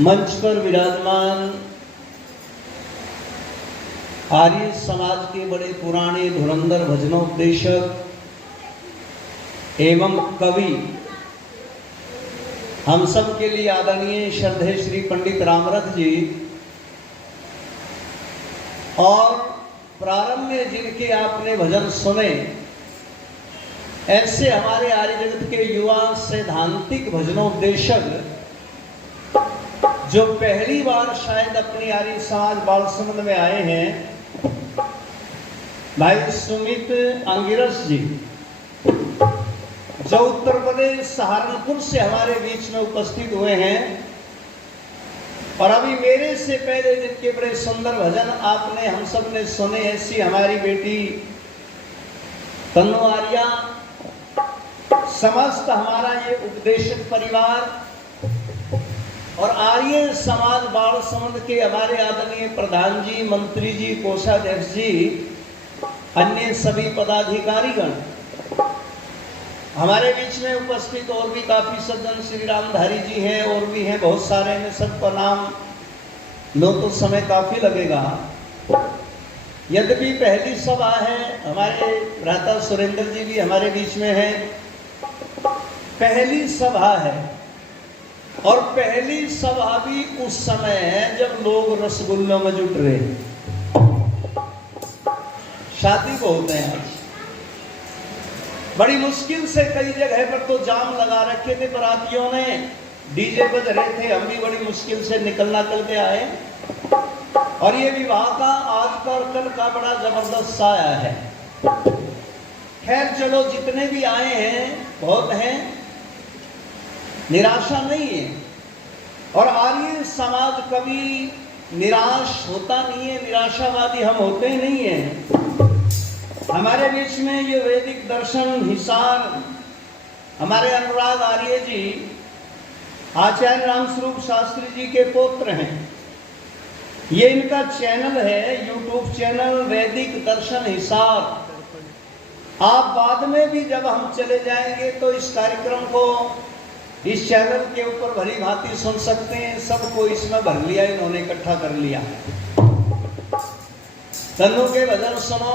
मंच पर विराजमान आर्य समाज के बड़े पुराने धुरंधर भजनोपदेशक एवं कवि, हम सब के लिए आदरणीय श्रद्धेय श्री पंडित रामरथ जी, और प्रारंभ में जिनके आपने भजन सुने, ऐसे हमारे आर्य जगत के युवा सैद्धांतिक भजनोपदेशक जो पहली बार शायद अपनी आर्य समाज बालसमुंद में आए हैं, भाई सुमित अंगिरस जी, जो उत्तर प्रदेश सहारनपुर से हमारे बीच में उपस्थित हुए हैं। और अभी मेरे से पहले जिनके बड़े सुंदर भजन आपने हम सब ने सुने, ऐसी हमारी बेटी तन्नू आर्या, समस्त हमारा ये उपदेशक परिवार और आर्य समाज बालसमुंद के हमारे आदरणीय प्रधान जी, मंत्री जी, कोषाध्यक्ष जी, अन्य सभी पदाधिकारीगण, हमारे बीच में उपस्थित और भी काफी सज्जन, श्री रामधारी जी हैं और भी हैं बहुत सारे, में सबका नाम लो तो समय काफी लगेगा। यद्यपि पहली सभा है, हमारे भ्राता सुरेंद्र जी भी हमारे बीच में हैं, पहली सभा है और पहली सभा भी उस समय है जब लोग रसगुल्लों में जुट रहे, शादी बहुत है आज, बड़ी मुश्किल से कई जगह पर तो जाम लगा रखे थे, बरातियों ने डीजे बज रहे थे, हम भी बड़ी मुश्किल से निकलना चल के आए। और ये विवाह का आज का और कल का बड़ा जबरदस्त साया है। खैर चलो, जितने भी आए हैं बहुत हैं, निराशा नहीं है। और आर्य समाज कभी निराश होता नहीं है, निराशावादी हम होते नहीं हैं। हमारे बीच में ये वैदिक दर्शन हिसार हमारे अनुराग आर्य जी आचार्य रामस्वरूप शास्त्री जी के पुत्र हैं। ये इनका चैनल है, यूट्यूब चैनल वैदिक दर्शन हिसार। आप बाद में भी जब हम चले जाएंगे तो इस कार्यक्रम को इस चैनल के ऊपर भली भांति सुन सकते हैं। सबको इसमें भर लिया, इन्होंने इकट्ठा कर लिया। तन्नू के भजन सुनो,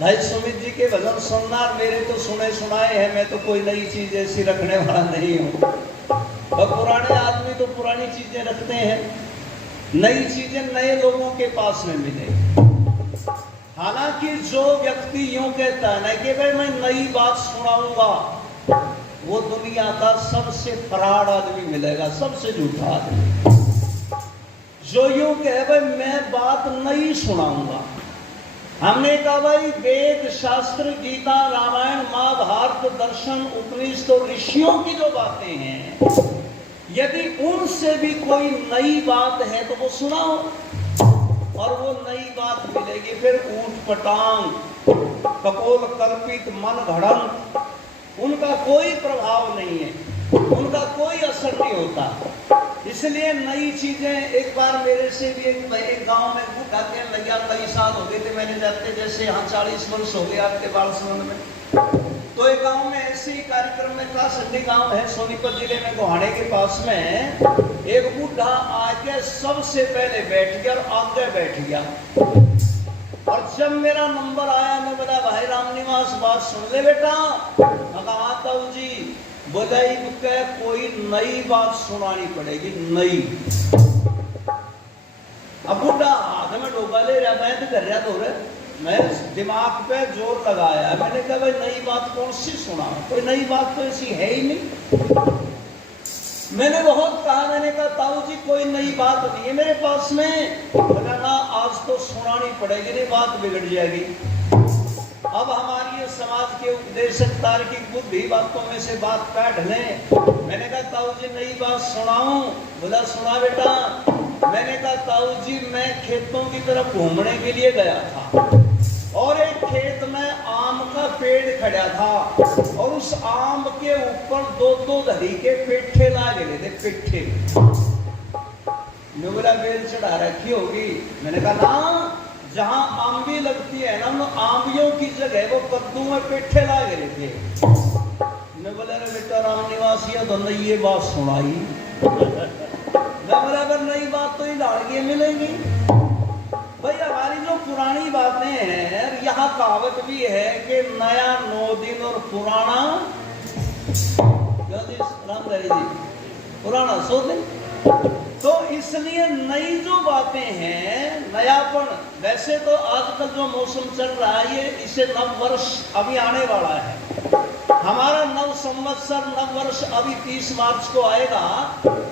भाई सुमित जी के भजन सुनना, मेरे तो सुने सुनाए हैं, मैं तो कोई नई चीज ऐसी रखने वाला नहीं हूँ। और पुराने आदमी तो पुरानी चीजें रखते हैं, नई चीजें नए लोगों के पास में मिले। हालांकि जो व्यक्ति यूं कहता है ना कि भाई मैं नई बात सुनाऊंगा, वो दुनिया का सबसे फराड आदमी मिलेगा, सबसे झूठा आदमी। जो यूं कहे भाई मैं बात नई सुनाऊंगा, हमने कहा भाई वेद शास्त्र, गीता, रामायण, महाभारत, दर्शन, उपनिषद और ऋषियों की जो बातें हैं, यदि उनसे भी कोई नई बात है तो वो सुनाओ। और वो नई बात मिलेगी फिर ऊट पटांग, कपोल कल्पित, मन घड़ंत, उनका कोई प्रभाव नहीं है, उनका कोई असर नहीं होता। इसलिए नई चीजें, एक बार मेरे से भी एक गांव में बूढ़ा कहने लगा, कई साल हो गए थे मैंने जाते, जैसे यहाँ 40 वर्ष हो गए आपके बालसमुंद में। तो एक गांव में ऐसे ही कार्यक्रम में था, संडी गांव है सोनीपत जिले में, गोहाने के पास में, एक बूढ़ा आके सबसे पहले बैठ गया और आगे बैठ गया। और जब मेरा नंबर आया, मैं बोला भाई रामनिवास बात सुन ले बेटा। मैं कहा आता हूँ जी। बोला कोई नई बात सुनानी पड़ेगी, नई। अब बूढ़ा हाथ में डोबा ले रहा, मैं तो कर रहा तो रे, मैं दिमाग पे जोर लगाया, मैंने कहा भाई नई बात कौन सी सुना, कोई नई बात तो ऐसी है ही नहीं। मैंने बहुत कहा, मैंने कहा ताऊ जी कोई नई बात नहीं है मेरे पास में। बोला ना आज तो सुनानी पड़ेगी, नहीं बात बिगड़ जाएगी। अब हमारी समाज के उपदेशक तार्किक बुद्धि बातों में से बात काट लें। मैंने कहा ताऊ जी नई बात सुनाऊं? बोला सुना बेटा। मैंने कहा ताऊ जी मैं खेतों की तरफ घूमने के लिए गया था और एक खेत में आम का पेड़ खड़ा था और उस आम के ऊपर दो धरी के पेट्ठे लागे थे, पेट्ठे। मैं बोला बेल चढ़ा रखी होगी। मैंने कहा ना, जहां आंबी लगती है ना, आंबियों की जगह वो कद्दू में पेट्ठे लागे थे। मैं बोला अरे बेटा रामनिवास, ये तो ये बात सुनाई। बराबर नई बात तो ही डाल के मिलेगी भाई। हमारी जो पुरानी बातें हैं, यहाँ कहावत भी है कि नया 9 दिन और पुराना राम जी पुराना 100 दिन। तो इसलिए नई जो बातें हैं, नयापन। वैसे तो आजकल जो मौसम चल रहा है, ये इसे नव वर्ष अभी आने वाला है। हमारा नव संवत्सर नव वर्ष अभी 30 मार्च को आएगा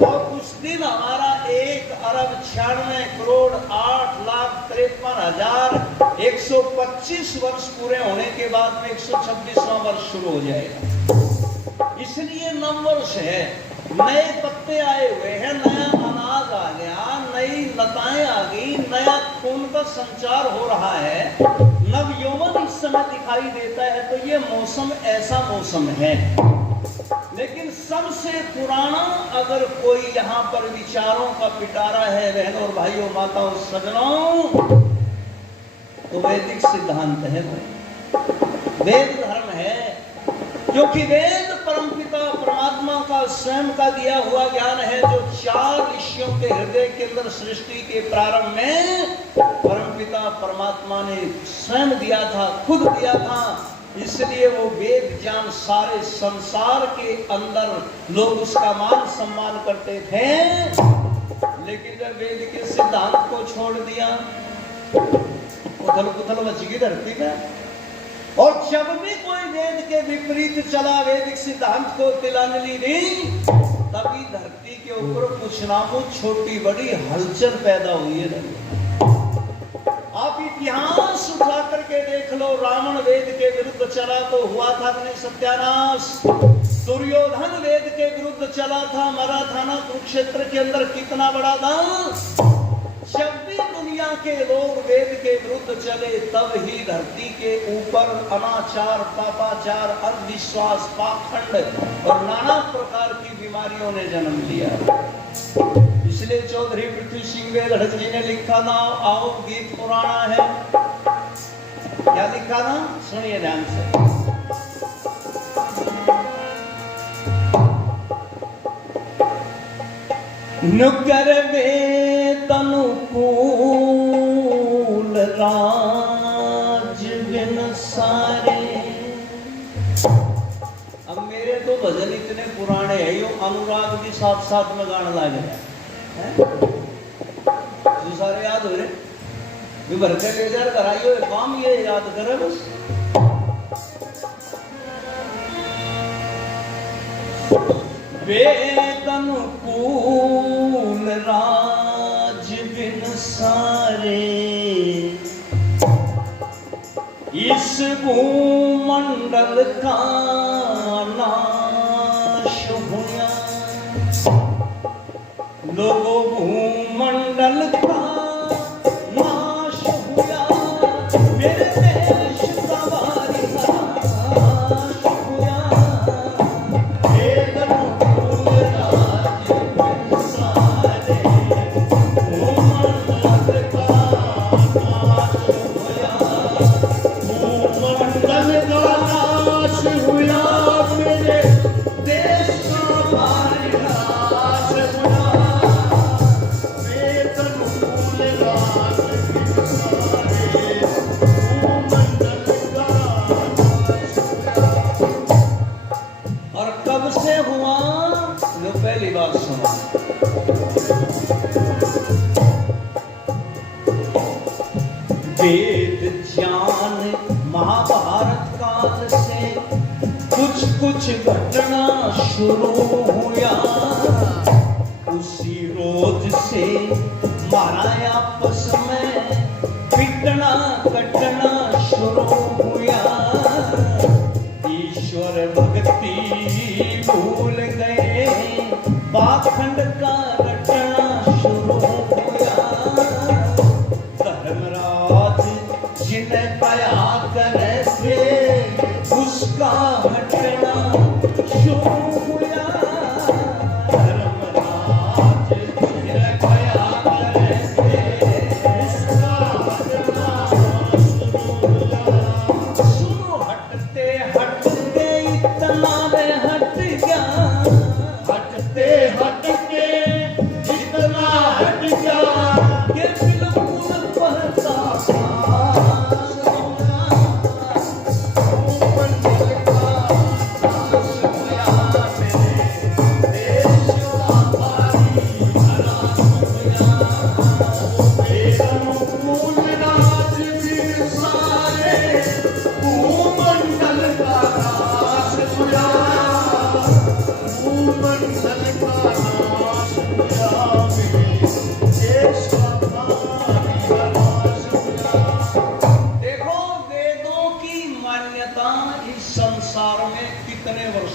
और उस दिन हमारा 1,08,53,125 वर्ष पूरे होने के बाद में 126वां वर्ष शुरू हो जाएगा। इसलिए नव वर्ष है, नए पत्ते आए हुए हैं, नया अनाज आ गया, नई लताएं आ गई, नया खून का संचार हो रहा है, नव यौवन इस समय दिखाई देता है। तो ये मौसम ऐसा मौसम है। लेकिन सबसे पुराना अगर कोई यहाँ पर विचारों का पिटारा है बहनों और भाइयों, माताओं, सज्जनों, तो वैदिक सिद्धांत है, वेद धर्म है। क्योंकि वेद परमपिता परमात्मा का स्वयं का दिया हुआ ज्ञान है, जो 4 ऋषियों के हृदय के अंदर सृष्टि के प्रारंभ में परमपिता परमात्मा ने स्वयं दिया था, खुद दिया था। इसलिए वो वेद ज्ञान सारे संसार के अंदर लोग उसका मान सम्मान करते थे। लेकिन जब वेद के सिद्धांत को छोड़ दिया, उथल पुथल मच गई धरती में। और जब भी कोई वेद के विपरीत चला, वैदिक सिद्धांत को तिलांजलि दी, तभी धरती के ऊपर कुछ ना कुछ छोटी बड़ी हलचल पैदा हुई है। आप इतिहास उठा करके देख लो, रावण वेद के विरुद्ध चला तो हुआ था कि नहीं सत्यानाश। दुर्योधन वेद के विरुद्ध चला था, मरा था ना कुरुक्षेत्र के अंदर, कितना बड़ा था। जब भी दुनिया के लोग वेद के विरुद्ध चले, तब ही धरती के ऊपर अनाचार, पापाचार, अंधविश्वास, पाखंड और नाना प्रकार की बीमारियों ने जन्म लिया। इसलिए चौधरी पृथ्वी सिंह वेदहड़क जी ने लिखा था, आओ गीत पुराना है। क्या लिखा था, सुनिए ध्यान से। नुकर वेद अनुकूल राज बिन सारे। अब मेरे तो भजन इतने पुराने हैं, यो अनुराग भी साथ साथ में गाना लग रहा है। जो सारे याद हो रहे, जो घर के ले जा कराइयो, काम ये याद करे बस। वेद अनुकूल राज बिन सारे, इस भूमंडल का नाश हुआ। लोगों भूमंडल का नाश हुआ, मेरे देश का वारी नाश हुआ। वेद अनुकूल राज बिन सारे, भूमंडल का नाश हुआ। भूमंडल का नाश हुआ, मेरे देश का वारी नाश हुआ। वेद अनुकूल राज बिन सारे, भूमंडल का नाश हुआ। और कब से हुआ, जो पहली बात सुनो। वेद ज्ञान महाभारत काल से कुछ कुछ घटना शुरू हुआ। उसी रोज से मारा आपस में पिटना कटना शुरू हुआ। ईश्वर भक्ति भूल गए, पाखंड का रटना शुरू हुआ। धर्मराज जिन्हें पाया करे से, उसका हटना शुरू हुआ। धर्मराज जिन्हें पाया करे से, उसका हटना शुरू हुआ। सुनो हटते हटते इतना वे हट गया, हटते हटते इतना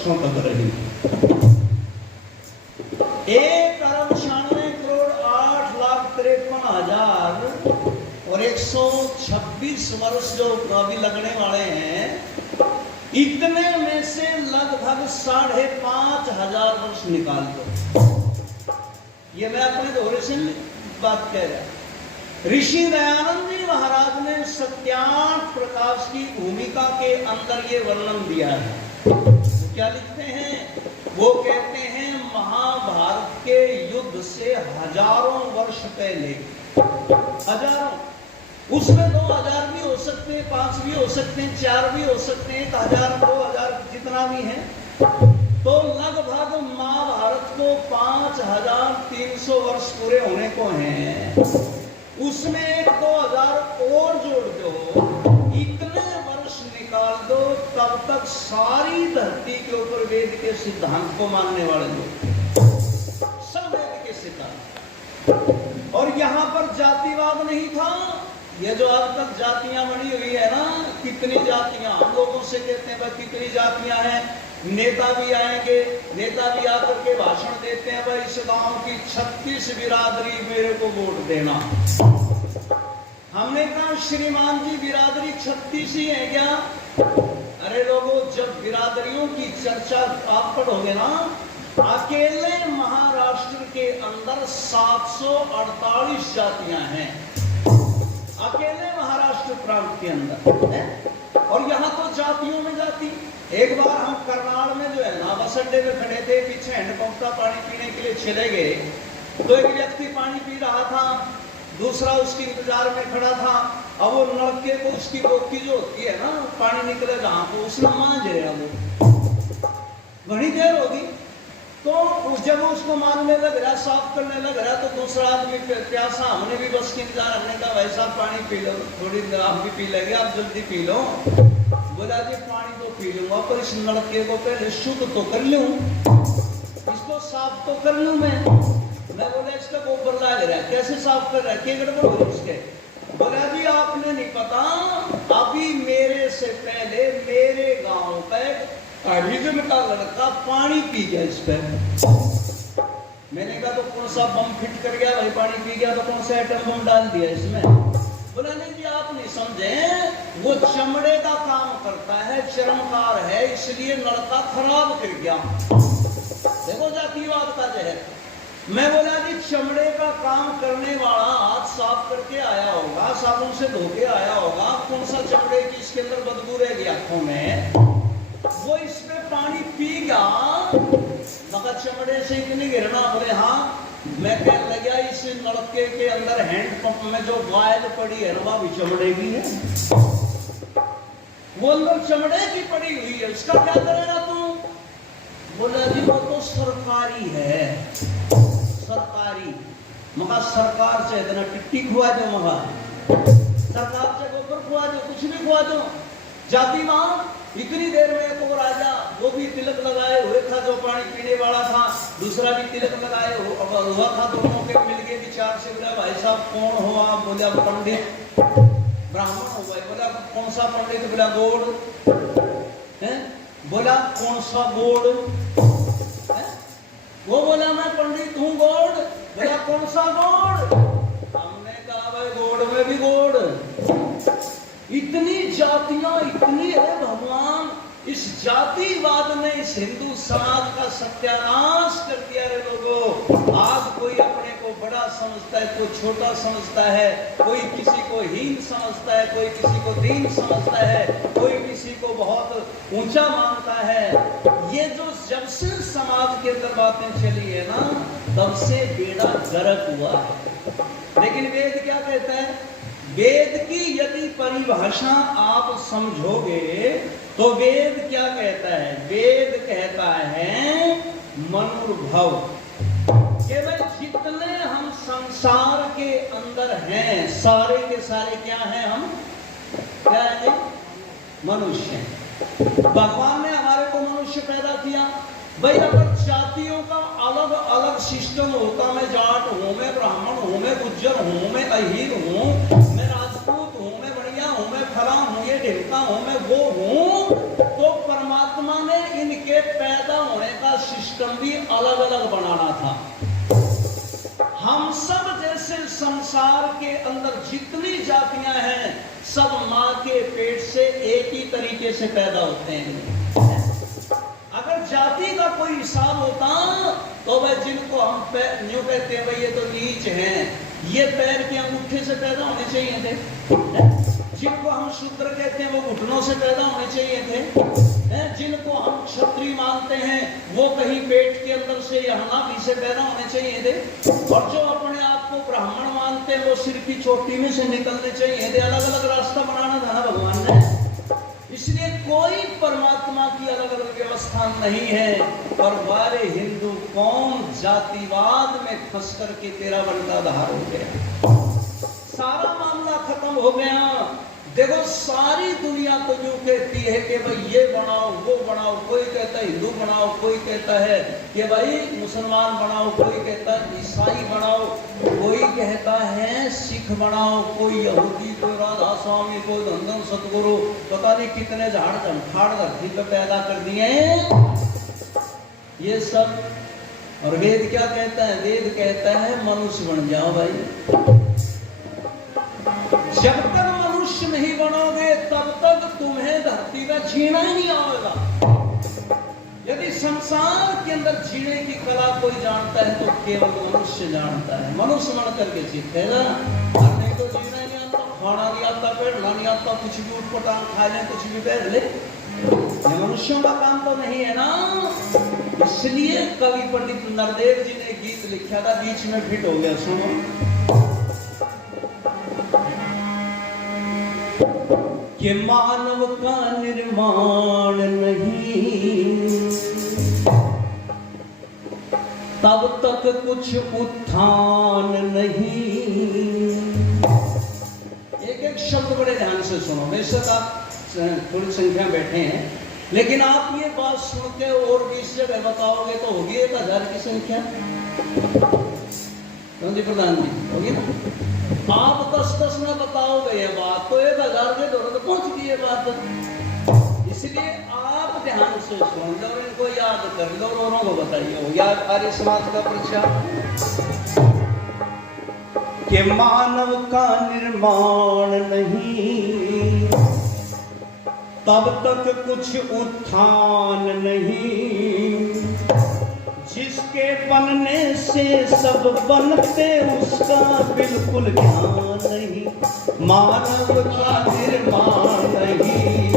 वर्षों तक रही। 1,96,8,53,000 और 126 वर्ष जो अभी लगने वाले हैं, इतने में से लगभग 5,500 वर्ष निकाल दो। ये मैं अपने दोहरे से बात कह रहा। ऋषि दयानंद जी महाराज ने सत्यार्थ प्रकाश की भूमिका के अंदर ये वर्णन दिया है। तो क्या लिखते हैं? वो कहते हैं महाभारत के युद्ध से हजारों वर्ष पहले, हजारों, उसमें 2,000 भी हो सकते हैं, 5 भी हो सकते हैं, 4 भी हो सकते हैं, 1,000, 2,000 जितना भी है, तो लगभग महाभारत को 5,300 वर्ष पूरे होने को हैं। उसमें 2,000 और जोड़ दो, इतने वर्ष निकाल दो, तब तक सारी धरती के ऊपर वेद के सिद्धांत को मानने वाले लोग, सब वेद के सिद्धांत। और यहां पर जातिवाद नहीं था। ये जो आज तक जातियां बनी हुई है ना, कितनी जातियां, हम लोगों से कहते हैं भाई कितनी जातियां हैं, नेता भी आएंगे, नेता भी आकर के भाषण देते हैं, भाई इस गांव की 36 बिरादरी मेरे को वोट देना। हमने कहा श्रीमान जी बिरादरी 36 ही है क्या? अरे लोगों, जब बिरादरियों की चर्चा आप पढ़ोगे ना, अकेले महाराष्ट्र के अंदर 748 जातियां हैं, अकेले महाराष्ट्र प्रांत के अंदर है। और यहाँ तो जातियों में जाति। एक बार हम करनाल में जो है ना, बस अड्डे में खड़े थे, पीछे हैंडपंप का पानी पीने के लिए चले गए, तो एक व्यक्ति पानी पी रहा था, दूसरा उसके इंतजार में खड़ा था। अब वो नलके को, उसकी बोकी जो होती है ना, पानी निकले जहां को, उसने मांझ रहा, वो बड़ी देर होगी। तो जब उसको मारने लग रहा, साफ करने लग रहा, तो दूसरा आदमी प्यासा, हमने भी बस की इंतजार, हमने कहा भाई साहब पानी पी लो, थोड़ी देर आप भी पी लेंगे, आप जल्दी पी लो। बोला जी पानी तो पी लूंगा, पर इस नलके को पहले शुद्ध तो कर लूं, इसको साफ तो कर लूं मैं बोला इसका गोबर लग रहा है, कैसे साफ कर रहा है, क्या गड़बड़ हो उसके? बोला जी आपने नहीं पता, अभी मेरे से पहले मेरे गांव पे हरिजन का लड़का पानी पी गया इस पे। मैंने कहा तो कौन सा बम फिट कर गया भाई, पानी पी गया तो कौन सा एटम बम डाल दिया इसमें? बोला नहीं जी आप नहीं समझे, वो चमड़े का काम करता है, चर्मकार है, इसलिए लड़का खराब कर गया। देखो जातिवाद का जहर। मैं बोला जी चमड़े का काम करने वाला हाथ साफ करके आया होगा, साबुन से धो के आया होगा, कौन सा चमड़े की इसके अंदर बदबू रह गई आंखों में, वो इसमें पानी पी गया, मगर चमड़े से इतनी गिरना। बोले हाँ। मैं कहने लगा इस नलके के अंदर हैंडपंप में जो वायल पड़ी है ना, भी चमड़े की है, वो अंदर चमड़े की पड़ी हुई है, उसका क्या करेगा तू? बोला जी वो तो सरकारी है, सरकारी। मगर सरकार से इतना टिट्टी खुआ दो, मगर सरकार से गोबर खुआ दो, कुछ भी खुआ दो। जाति मां इतनी देर में एक और राजा, वो भी तिलक लगाए हुए था, जो पानी पीने वाला था, दूसरा भी तिलक लगाए हुआ था, दोनों के मिल के विचार से बोला भाई साहब कौन हो आप? बोला पंडित। ब्राह्मण हो भाई? बोला कौन सा पंडित? बोला गौड़ है। बोला कौन सा गौड़? वो बोला मैं पंडित हूँ गौड़। बोला कौन सा गौड़? हमने कहा भाई गौड़ में भी गौड़। इतनी जातियां इतनी है भगवान, इस जातिवाद ने इस हिंदू समाज का सत्यानाश कर दिया रे लोगों। आज कोई अपने को बड़ा समझता है, कोई छोटा समझता है, कोई किसी को हीन समझता है, कोई किसी को दीन समझता है, कोई किसी को बहुत ऊंचा मानता है। ये जो जब से समाज के अंदर बातें चली है ना, तब से बेड़ा गर्क हुआ है। लेकिन वेद क्या कहता है? वेद की यदि परिभाषा आप समझोगे तो वेद क्या कहता है? वेद कहता है मनुर्भव, केवल जितने हम संसार के अंदर हैं, सारे के सारे क्या हैं? हम क्या है? मनुष्य। भगवान ने हमारे को मनुष्य पैदा किया। भाई अगर जातियों का अलग अलग सिस्टम होता, मैं जाट हूँ, मैं ब्राह्मण हूँ, मैं गुज्जर हूँ, मैं अहीर हूँ, मैं राजपूत हूँ, मैं बढ़िया हूँ, मैं फला हूँ, ये ढेलका हूँ, मैं वो हूँ, तो परमात्मा ने इनके पैर सिस्टम भी अलग अलग बनाना था। हम सब जैसे संसार के अंदर जितनी जातियां हैं सब मां के पेट से एक ही तरीके से पैदा होते हैं। अगर जाति का कोई हिसाब होता तो वह जिनको हम न्यू कहते हैं भाई ये तो नीच हैं, ये पैर के अंगूठे से पैदा होने चाहिए थे। जिनको हम शूद्र कहते हैं वो घुटनों से पैदा होने चाहिए थे। जिनको हम क्षत्रिय मानते हैं वो कहीं पेट के अंदर से या नाभि से पैदा होने चाहिए थे। और जो अपने आप को ब्राह्मण मानते हैं वो सिर की चोटी में से निकलने चाहिए थे। अलग अलग रास्ता बनाना था ना भगवान ने। इसलिए कोई परमात्मा की अलग अलग व्यवस्था नहीं है। पर वारे हिंदू कौम जातिवाद में फंस करके तेरा बंटाधार हो गया, सारा मामला खत्म हो गया। देखो सारी दुनिया तो यूं कहती है कि भाई ये बनाओ वो बनाओ, कोई कहता है हिंदू बनाओ, कोई कहता है कि भाई मुसलमान बनाओ, कोई कहता है ईसाई बनाओ, कोई कहता है सिख बनाओ, कोई यहूदी, कोई राधा स्वामी, कोई धनधन सतगुरु, पता नहीं कितने झाड़ झंखाड़ धरती पे पैदा कर दिए हैं ये सब। और वेद क्या कहता है? वेद कहता है मनुष्य बन जाओ भाई। जब तक मनुष्य नहीं बनोगे तब तक तुम्हें धरती का जीना ही नहीं आएगा। यदि संसार के अंदर जीने की कला कोई जानता है तो केवल मनुष्य जानता है। मनुष्य बन करके सीखेगा, नहीं तो जीना नहीं आता, खाना नहीं आता, पहनना नहीं आता, कुछ भी उठपटांग खा ले, कुछ भी पहन ले, ये मनुष्यों का काम तो नहीं है ना। इसलिए कवि पंडित नरदेव जी ने गीत लिखा था, बीच में फिट हो गया, सुनो। कि मानव का निर्माण नहीं तब तक कुछ उत्थान नहीं। एक एक शब्द बड़े ध्यान से सुनो। बेशक आप थोड़ी संख्या बैठे हैं, लेकिन आप ये बात सुन के और 20 जगह बताओगे तो होगी 1000 की संख्या। जी प्रधान जी होगी ना। आप 10-10 में बताओगे ये बात तो 1000 के दौर तक पहुंच गई ये बात। इसलिए आप ध्यान से सुन लो और इनको याद कर लो, औरों को बताइए। याद आर्य समाज का प्रचार कि मानव का निर्माण नहीं तब तक कुछ उत्थान नहीं। जिसके बनने से सब बनते उसका बिल्कुल ध्यान नहीं। मानव का निर्माण नहीं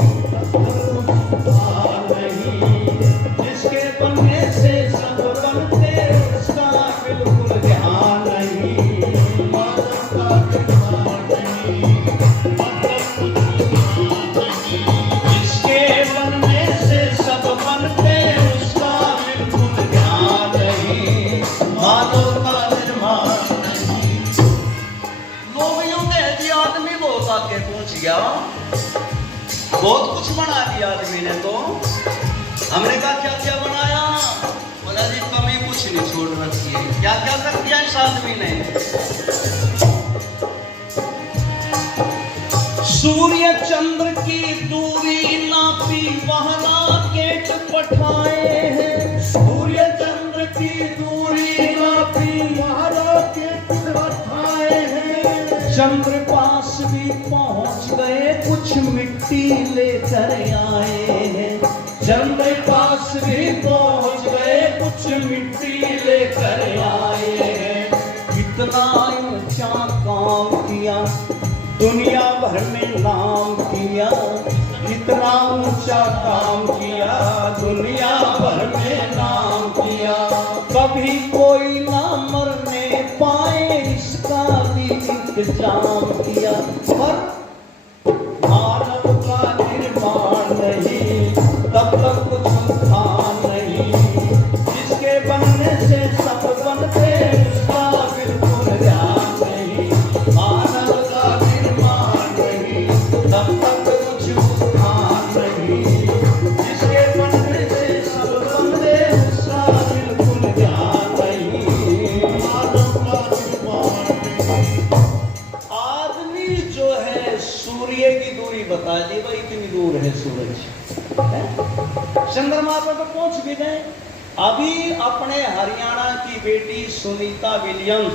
जिसके बनने से सब बनते उसका बिल्कुल ध्यान नहीं। मानव का निर्माण नहीं जिसके बनने से सब बनते उसका बिल्कुल ध्यान नहीं। मानव का निर्माण नहीं। लोग यूं कहते आदमी बहुत आगे पहुंच गया, बहुत कुछ बना दिया आदमी ने। तो हमने कहा क्या क्या बनाया? बोला जी कमी कुछ नहीं छोड़ रखी है। क्या क्या कर दिया इस आदमी ने? सूर्य चंद्र की दूरी नापी वहां राकेट पठाए हैं। सूर्य चंद्र की दूरी नापी वहां राकेट पठाए हैं। चंद्र पास भी पहुंच गए कुछ मिट्टी लेकर आए हैं। चंद्र पास भी पहुंच गए कुछ मिट्टी लेकर आए हैं। कितना ऊंचा काम किया दुनिया भर में नाम किया। कितना ऊंचा काम किया दुनिया भर में नाम किया। कभी कोई ना मरने पाए इसका भी इंतजाम किया। पर मानव का निर्माण नहीं तब तक कुछ उत्थान नहीं। जिसके बनने से सब बनते उसका बिल्कुल ध्यान नहीं। मानव का निर्माण नहीं तब तक कुछ उत्थान नहीं। जिसके बनने से सब बनते उसका बिल्कुल ध्यान नहीं। मानव का निर्माण नहीं। आदमी जो है सूर्य की दूरी बता दी भाई इतनी दूर है सूरज। चंद्रमा पर तो पहुंच भी गए, अभी अपने हरियाणा की बेटी सुनीता विलियम्स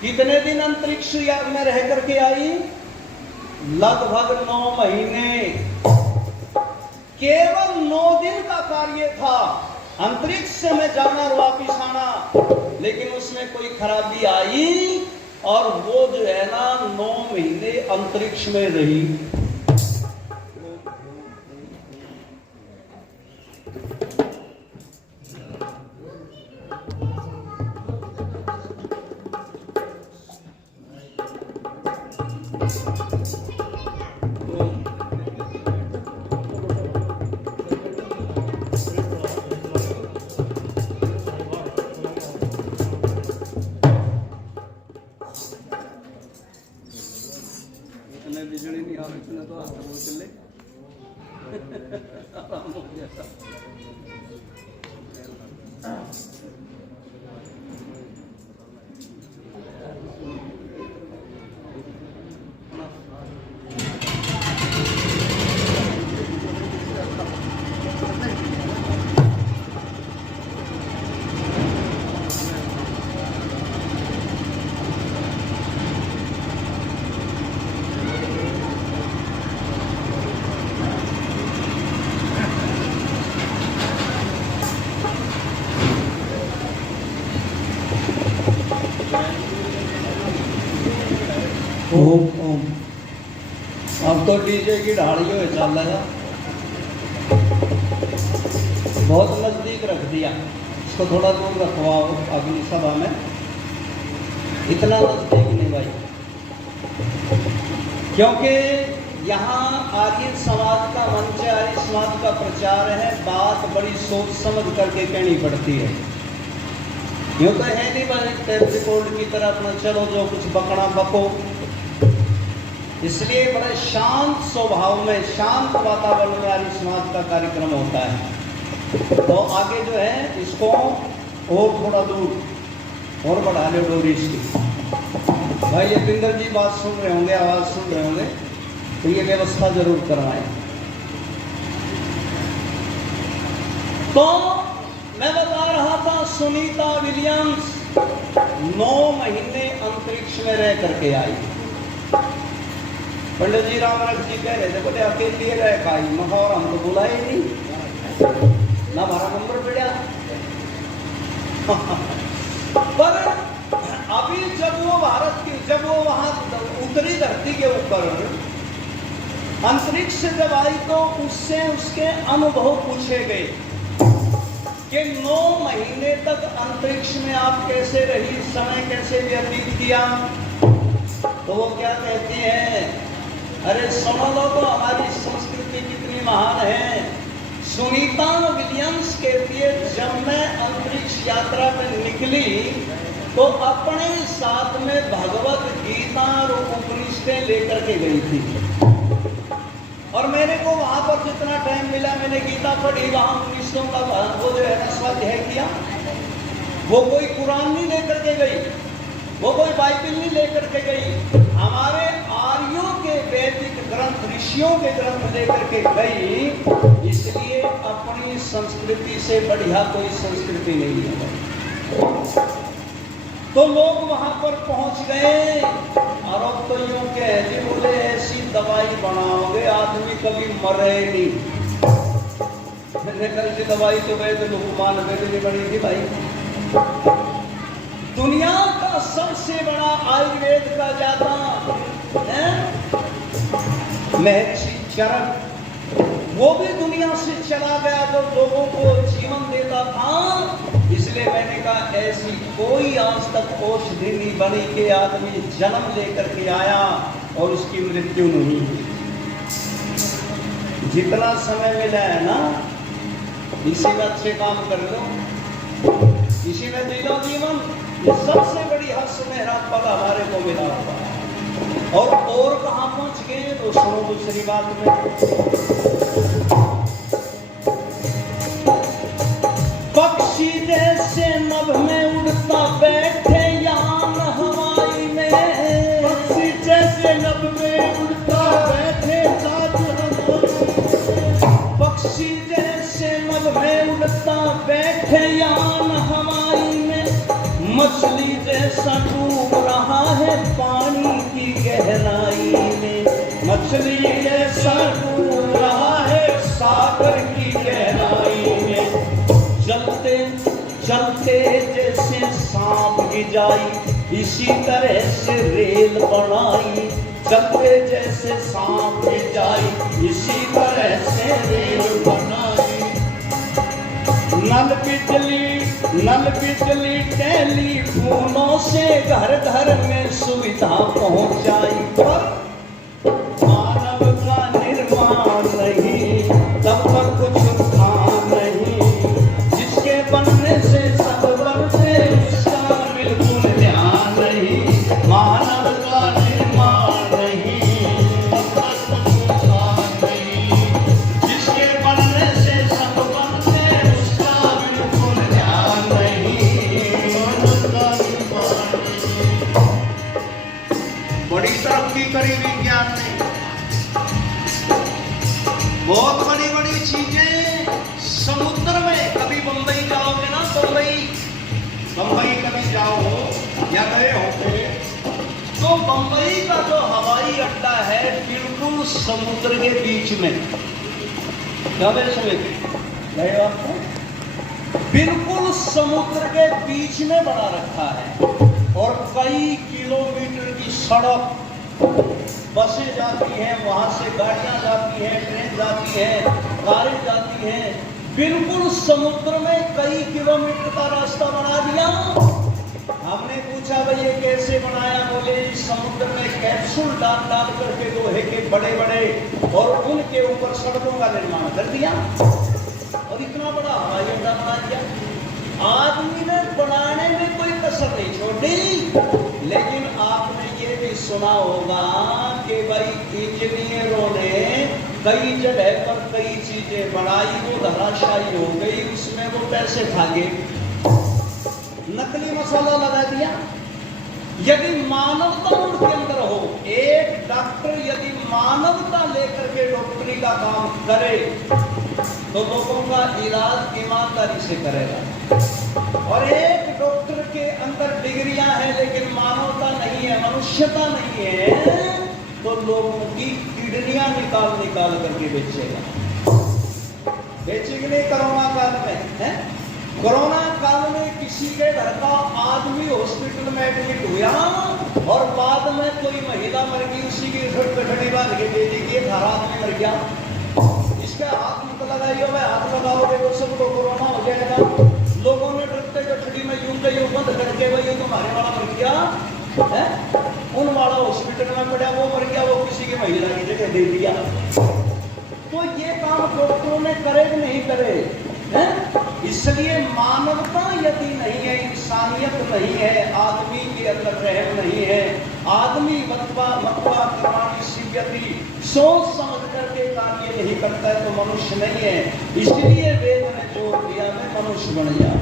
कितने दिन अंतरिक्ष यान में रह करके आई? लगभग 9 महीने। केवल 9 दिन का कार्य था अंतरिक्ष में जाना और वापिस आना, लेकिन उसमें कोई खराबी आई और वो जो है ना 9 महीने अंतरिक्ष में रही। बिजली नहीं आ रही तो हाथ बोल चले आराम हो गया था। ओम ओम। अब तो डीजे की ढाड़ी हो चल रहा, बहुत नजदीक रख दिया इसको, थोड़ा दूर रखवाओ अगली सभा में, इतना नजदीक नहीं भाई, क्योंकि यहाँ आर्य समाज का मंच है, आर्य समाज का प्रचार है, बात बड़ी सोच समझ करके कहनी पड़ती है। यूँ तो है नहीं भाई टेप रिकॉर्ड की तरह अपना चलो जो कुछ बकना बको, इसलिए बड़े शांत स्वभाव में, शांत वातावरण में आर्य समाज का कार्यक्रम होता है। तो आगे जो है इसको और थोड़ा दूर और बढ़ा लो डोरी इसकी। भाई ये पिंदर जी बात सुन रहे होंगे, आवाज सुन रहे होंगे, तो ये व्यवस्था जरूर करवाएं। तो मैं बता रहा था सुनीता विलियम्स 9 महीने अंतरिक्ष में रह करके आई। पंडित जी रामरख जी कह रहे थे बोले अकेले रह पाई, मगर हम तो बुलाए नहीं ना, हमारा नंबर पड़ा। पर अभी जब वो भारत की, जब वो वहां उतरी धरती के ऊपर अंतरिक्ष से जब आई, तो उससे उसके अनुभव पूछे गए कि 9 महीने तक अंतरिक्ष में आप कैसे रही, समय कैसे व्यतीत किया। तो वो क्या कहती है, अरे सुनो लो तो हमारी संस्कृति कितनी महान है। सुनीता विलियम्स कहती है जब मैं अंतरिक्ष यात्रा में निकली तो अपने साथ में भगवत गीता और उपनिषदें लेकर के गई थी, और मैंने को वहां पर जितना टाइम मिला मैंने गीता पढ़ी, वहां उपनिषदों का वो जो है ना स्वाध्याय किया। वो कोई कुरान नहीं लेकर के गई, वो कोई बाइबल नहीं लेकर के गई, हमारे आर्यों के वैदिक ग्रंथ, ऋषियों के ग्रंथ लेकर के गई। इसलिए अपनी संस्कृति से बढ़िया कोई संस्कृति नहीं है। तो लोग वहां पर पहुंच गए, और अब तो यूं कहते बोले ऐसी दवाई बनाओगे आदमी कभी मरे नहीं। मैंने कल की दवाई तो वैसे लुकमान वैसे बनी थी भाई। दुनिया का सबसे बड़ा आयुर्वेद का जाता है महर्षि चरक, वो भी दुनिया से चला गया जो लोगों को जीवन देता था। इसलिए मैंने कहा ऐसी कोई आज तक औषधि नहीं बनी कि आदमी जन्म लेकर के आया और उसकी मृत्यु नहीं हुई। जितना समय मिला है ना, इसी में अच्छे काम कर लो, इसी में जी लो जीवन। ये सबसे बड़ी हद सुनहरा पल हमारे को मिला हुआ। और कहाँ पहुंच गए तो सुनो दूसरी बात में, पक्षी जैसे नभ में उड़ता बैठे यान हवाई में, पक्षी जैसे नभ में उड़ता बैठे साथ हवाई, पक्षी जैसे नभ में उड़ता मछली जैसा डूब रहा है पानी की गहराई में, मछली जैसा डूब रहा है सागर की गहराई में, चलते चलते जैसे सांप की जाई, इसी तरह से रेल बनाई, चलते जैसे सांप की जाई, इसी तरह से रेल बनाई। नल बिजली टेलीफोनों से घर घर में सुविधा पहुंचाई, पर मानव का निर्माण नहीं, तब तक कुछ था नहीं, जिसके बनने से सब बनते उसका बिल्कुल ध्यान नहीं, मानव का निर्माण नहीं, तब तक कुछ था नहीं, जिसके बनने से सब बनते उसका बिल्कुल ध्यान नहीं, मानव का निर्माण नहीं। बड़ी तरक्की करी विज्ञान ने, बहुत बड़ी बड़ी चीजें समुद्र में। कभी बंबई जाओगे ना, बंबई कभी जाओ या गए होंगे, तो बंबई का जो हवाई अड्डा है बिल्कुल समुद्र के बीच में, क्या मेरे समझ गए आपको, बिल्कुल समुद्र के बीच में बना रखा है, और कई किलोमीटर की सड़क, बसें जाती हैं, वहां से गाड़ियां जाती हैं, ट्रेन जाती है, कारें जाती हैं, बिल्कुल समुद्र में कई किलोमीटर का रास्ता बना दिया। हमने पूछा भाई ये कैसे बनाया, बोले इस समुद्र में कैप्सूल डाल डाल करके लोहे के बड़े बड़े, और उनके ऊपर सड़कों का निर्माण कर दिया, और इतना बड़ा हवाई अड्डा बना दिया। आदमी ने बनाने में कोई कसर नहीं छोड़ी, लेकिन आपने ये भी सुना होगा कि भाई इंजीनियरों ने कई जगह पर कई चीजें बनाई, वो धराशायी हो गई, उसमें वो पैसे भागे, नकली मसाला लगा दिया। यदि मानवता उनके अंदर हो, एक डॉक्टर यदि मानवता लेकर के डॉक्टरी का काम करे, तो लोगों का इलाज ईमानदारी से करेगा। और एक डॉक्टर के अंदर डिग्रियां हैं लेकिन मानवता नहीं है, मनुष्यता नहीं है, तो लोगों की किडनियां निकाल निकाल करके बेचेगा। बेचेगी नहीं कोरोना काल में है? कोरोना काल में किसी के घर का आदमी हॉस्पिटल में एडमिट हुआ, और बाद में कोई महिला मर गई, उसी की गठड़ी बांध के दे दी कि हर आदमी मर गया, इसका हाथ मत लगाइए, हाथ लगाओगे तो सबको कोरोना हो जाएगा। लोगों ने डरते गठड़ी में यूं के यूं बंद करके, भाई तुम्हारे वाला मर गया है, उन वाला हॉस्पिटल में पड़ा, वो मर गया, वो किसी की महिला की जगह दे दिया। तो ये काम डॉक्टरों ने करे कि नहीं करे है? इसलिए मानवता यदि नहीं है, इंसानियत नहीं है, आदमी के अंदर रहम नहीं है, आदमी मतवा कर्माणि सिद्ध्यति, सोच समझ करके कार्य नहीं करता है, तो मनुष्य नहीं है। इसलिए वेद ने जोर दिया मैं मनुष्य बन जा।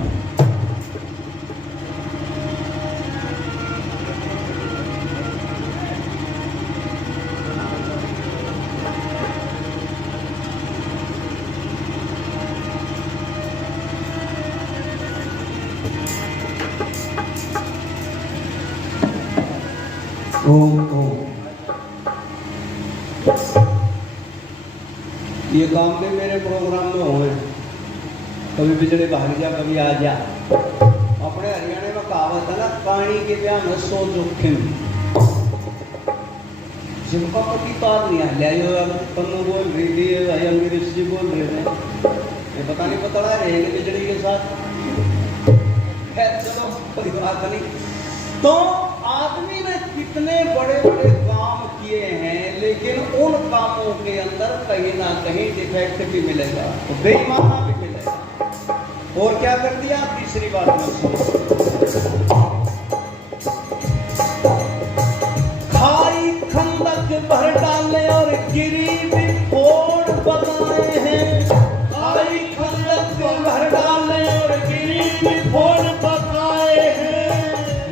ये काम भी मेरे प्रोग्राम में हुए, कभी बिजली भाग जा कभी आ जा। अपने हरियाणा में कहावत है ना, पानी के ब्याह में 100 जोखिम, जिनका पति पार नहीं है। पन्नू बोल रही थी, भाई अंग्रेज जी बोल रहे थे, ये पता नहीं पता रहेंगे बिजली के साथ, खैर चलो कोई बात नहीं। तो आदमी ने कितने बड़े बड़े काम किए हैं, लेकिन उन कामों के अंदर कहीं ना कहीं डिफेक्ट भी मिलेगा, तो बेईमाना भी मिलेगा। और क्या कर दिया, तीसरी बात में खाई खंदक भर डाले और गिरी भी फोड़ बनाए हैं, खाई खंदक भर डाले और गिरी भी फोड़ बनाए हैं।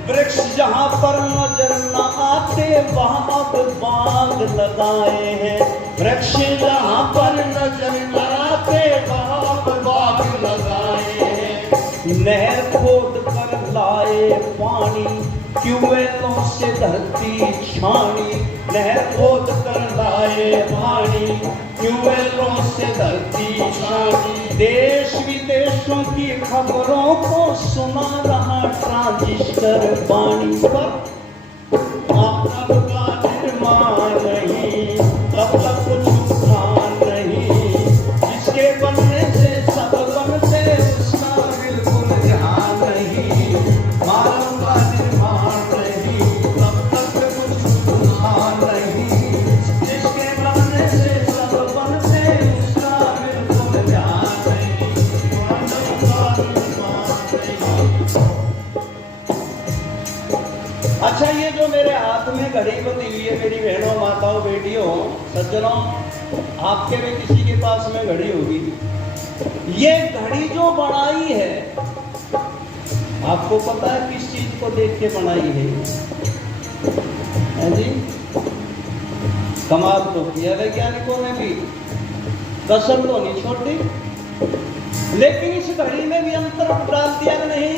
वृक्ष जहाँ पर नजर न आते वहाँ अब बाग लगाए हैं, वृक्ष जहाँ पर नजर न आते वहाँ अब बाग लगाए हैं। नहर खोद कर लाए पानी, ट्यूबवेलों से धरती छानी, नहर खोद कर लाए पानी, ट्यूबवेलों से धरती छानी। देश विदेशों की खबरों को सुना रहा ट्रांजिस्टर वाणी पर। मानव का निर्माण नहीं, तब तक कुछ उठान नहीं, जिसके बनने से सब बनते उसका बिल्कुल ध्यान नहीं। मानव का निर्माण नहीं, तब तक कुछ उठान नहीं, जिसके बनने से सब बनते उसका बिल्कुल ध्यान नहीं। मानव का निर्माण नहीं। अच्छा, ये जो मेरे हाथ में घड़ी बंधी हुई है, मेरी बहनों, माताओं, बेटियों, सज्जनों, आपके भी किसी के पास में घड़ी होगी। ये घड़ी जो बनाई है, आपको पता है किस चीज को देख के बनाई है जी? कमाल तो किया वैज्ञानिकों ने भी, कसर तो नहीं छोड़ी। लेकिन इस घड़ी में भी अंतर डाल दिया नहीं।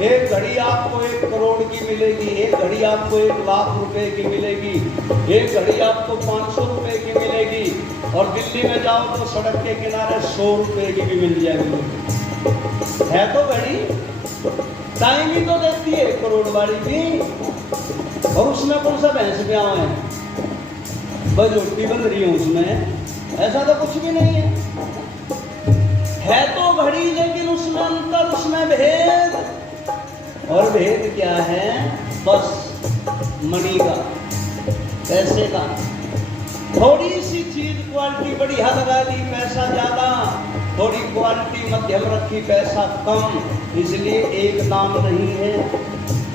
एक घड़ी आपको 1 करोड़ की मिलेगी, एक घड़ी आपको 1 लाख रुपए की मिलेगी, एक घड़ी आपको 500 रुपए की मिलेगी, और दिल्ली में जाओ तो सड़क के किनारे 100 रुपए की भी मिल जाएगी। है तो घड़ी, टाइम ही तो देती है 1 करोड़ वाली भी, और उसमें कौन सा भैंस ब्याह है, बस झोटी बन रही है उसमें, ऐसा तो कुछ भी नहीं है तो घड़ी, लेकिन उसमें अंतर, उसमें भेद। और भेद क्या है? बस मनी का, पैसे का। थोड़ी सी चीज क्वालिटी बढ़िया लगा दी, पैसा ज्यादा, थोड़ी क्वालिटी मध्यम रखी, पैसा कम, इसलिए एक दाम नहीं है।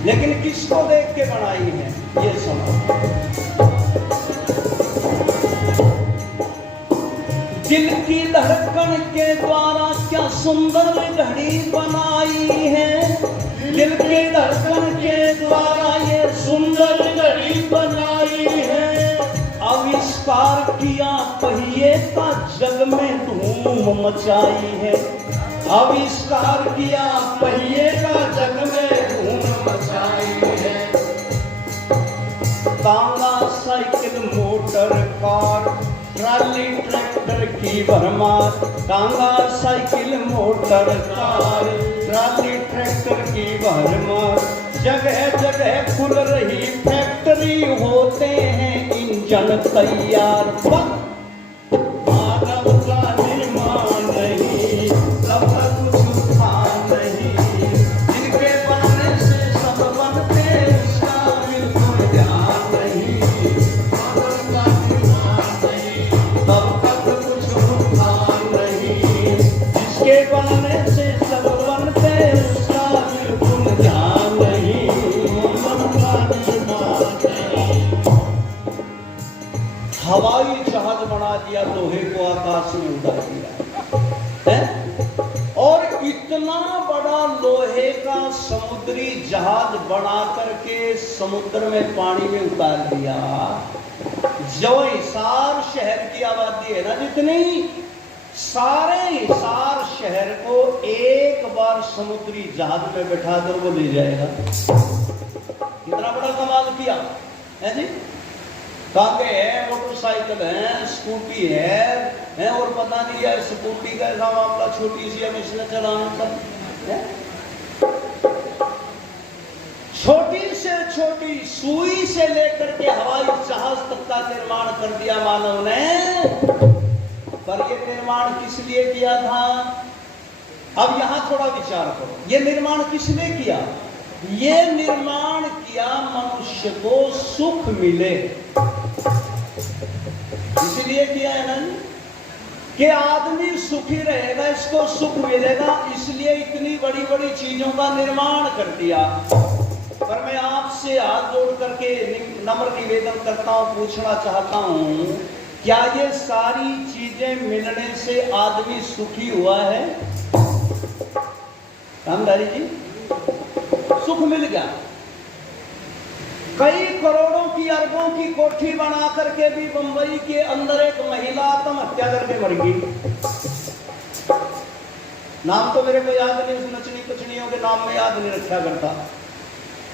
लेकिन किसको देख के बनाई है ये समझ। दिल की धड़कन के द्वारा क्या सुंदर घड़ी बनाई है, दिल की धड़कन के द्वारा ये सुंदर घड़ी बनाई है। आविष्कार किया पहिए का, जग में धूम मचाई है। आविष्कार किया पहिए का, जग में धूम मचाई है। तांगा, cycle, motor, car, trolley, tractor की भरमार। तांगा, cycle, motor, car, trolley, tractor की भरमार। जगह जगह खुल रही फैक्ट्री, होते हैं इंजन तैयार। मानव का निर्माण नहीं, तब तक कुछ उठान नहीं, जिनके बनने से सब बनते उसका बिल्कुल ध्यान नहीं। मानव का निर्माण नहीं, तब तक कुछ उठान नहीं, जिसके बनने से सब बनते उसका बिल्कुल ध्यान नहीं। मानव का निर्माण नहीं। हवाई जहाज बना दिया, लोहे को आकाश में उड़ा दिया है, और इतना बड़ा लोहे का समुद्री जहाज बना करके समुद्र में पानी में उतार दिया। जो हिसार शहर की आबादी है ना जितनी, सारे हिसार शहर को एक बार समुद्री जहाज में बैठा कर वो ले जाएगा। कितना बड़ा कमाल किया है जी। कांगे है, मोटरसाइकिल है, स्कूटी है, और पता नहीं है स्कूटी का ऐसा मामला, छोटी सी अब इसने चलाने पर छोटी से छोटी सुई से लेकर के हवाई जहाज तक का निर्माण कर दिया मानव ने। पर ये निर्माण किस लिए किया था? अब यहां थोड़ा विचार करो, ये निर्माण किसने किया? ये निर्माण किया मनुष्य को सुख मिले, इसलिए किया है ना कि आदमी सुखी रहेगा, इसको सुख मिलेगा, इसलिए इतनी बड़ी बड़ी चीजों का निर्माण कर दिया। पर मैं आपसे हाथ जोड़ करके नम्र निवेदन करता हूं, पूछना चाहता हूं, क्या ये सारी चीजें मिलने से आदमी सुखी हुआ है? रामधारी जी, सुख मिल गया, कई करोड़ों की अरबों की कोठी बना करके भी बंबई के अंदर एक महिला आत्महत्या करके मर गई। नाम तो मेरे को याद नहीं, उस नचनी कुचनियों के नाम में याद नहीं रखा करता।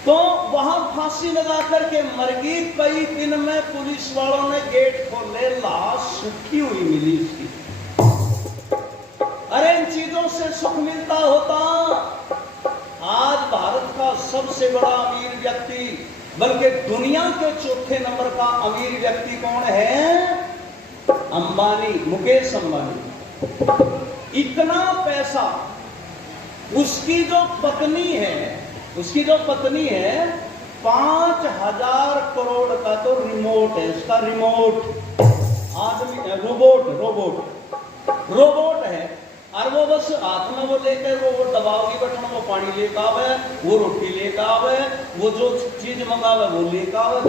तो वहां फांसी लगा करके मर गई। कई दिन में पुलिस वालों ने गेट खोले, लाश सूखी हुई मिली उसकी। अरे इन चीजों से सुख मिलता होता, आज भारत का सबसे बड़ा अमीर व्यक्ति, बल्कि दुनिया के चौथे नंबर का अमीर व्यक्ति कौन है? अंबानी, मुकेश अंबानी। इतना पैसा, उसकी जो पत्नी है 5000 करोड़ का तो रिमोट है उसका, रिमोट आदमी, रोबोट है। और वो बस हाथ में वो लेकर वो दबाओगी बटन, वो पानी लेकर आवे, वो रोटी लेकर आवे, वो जो चीज मंगावे वो लेकर आवे,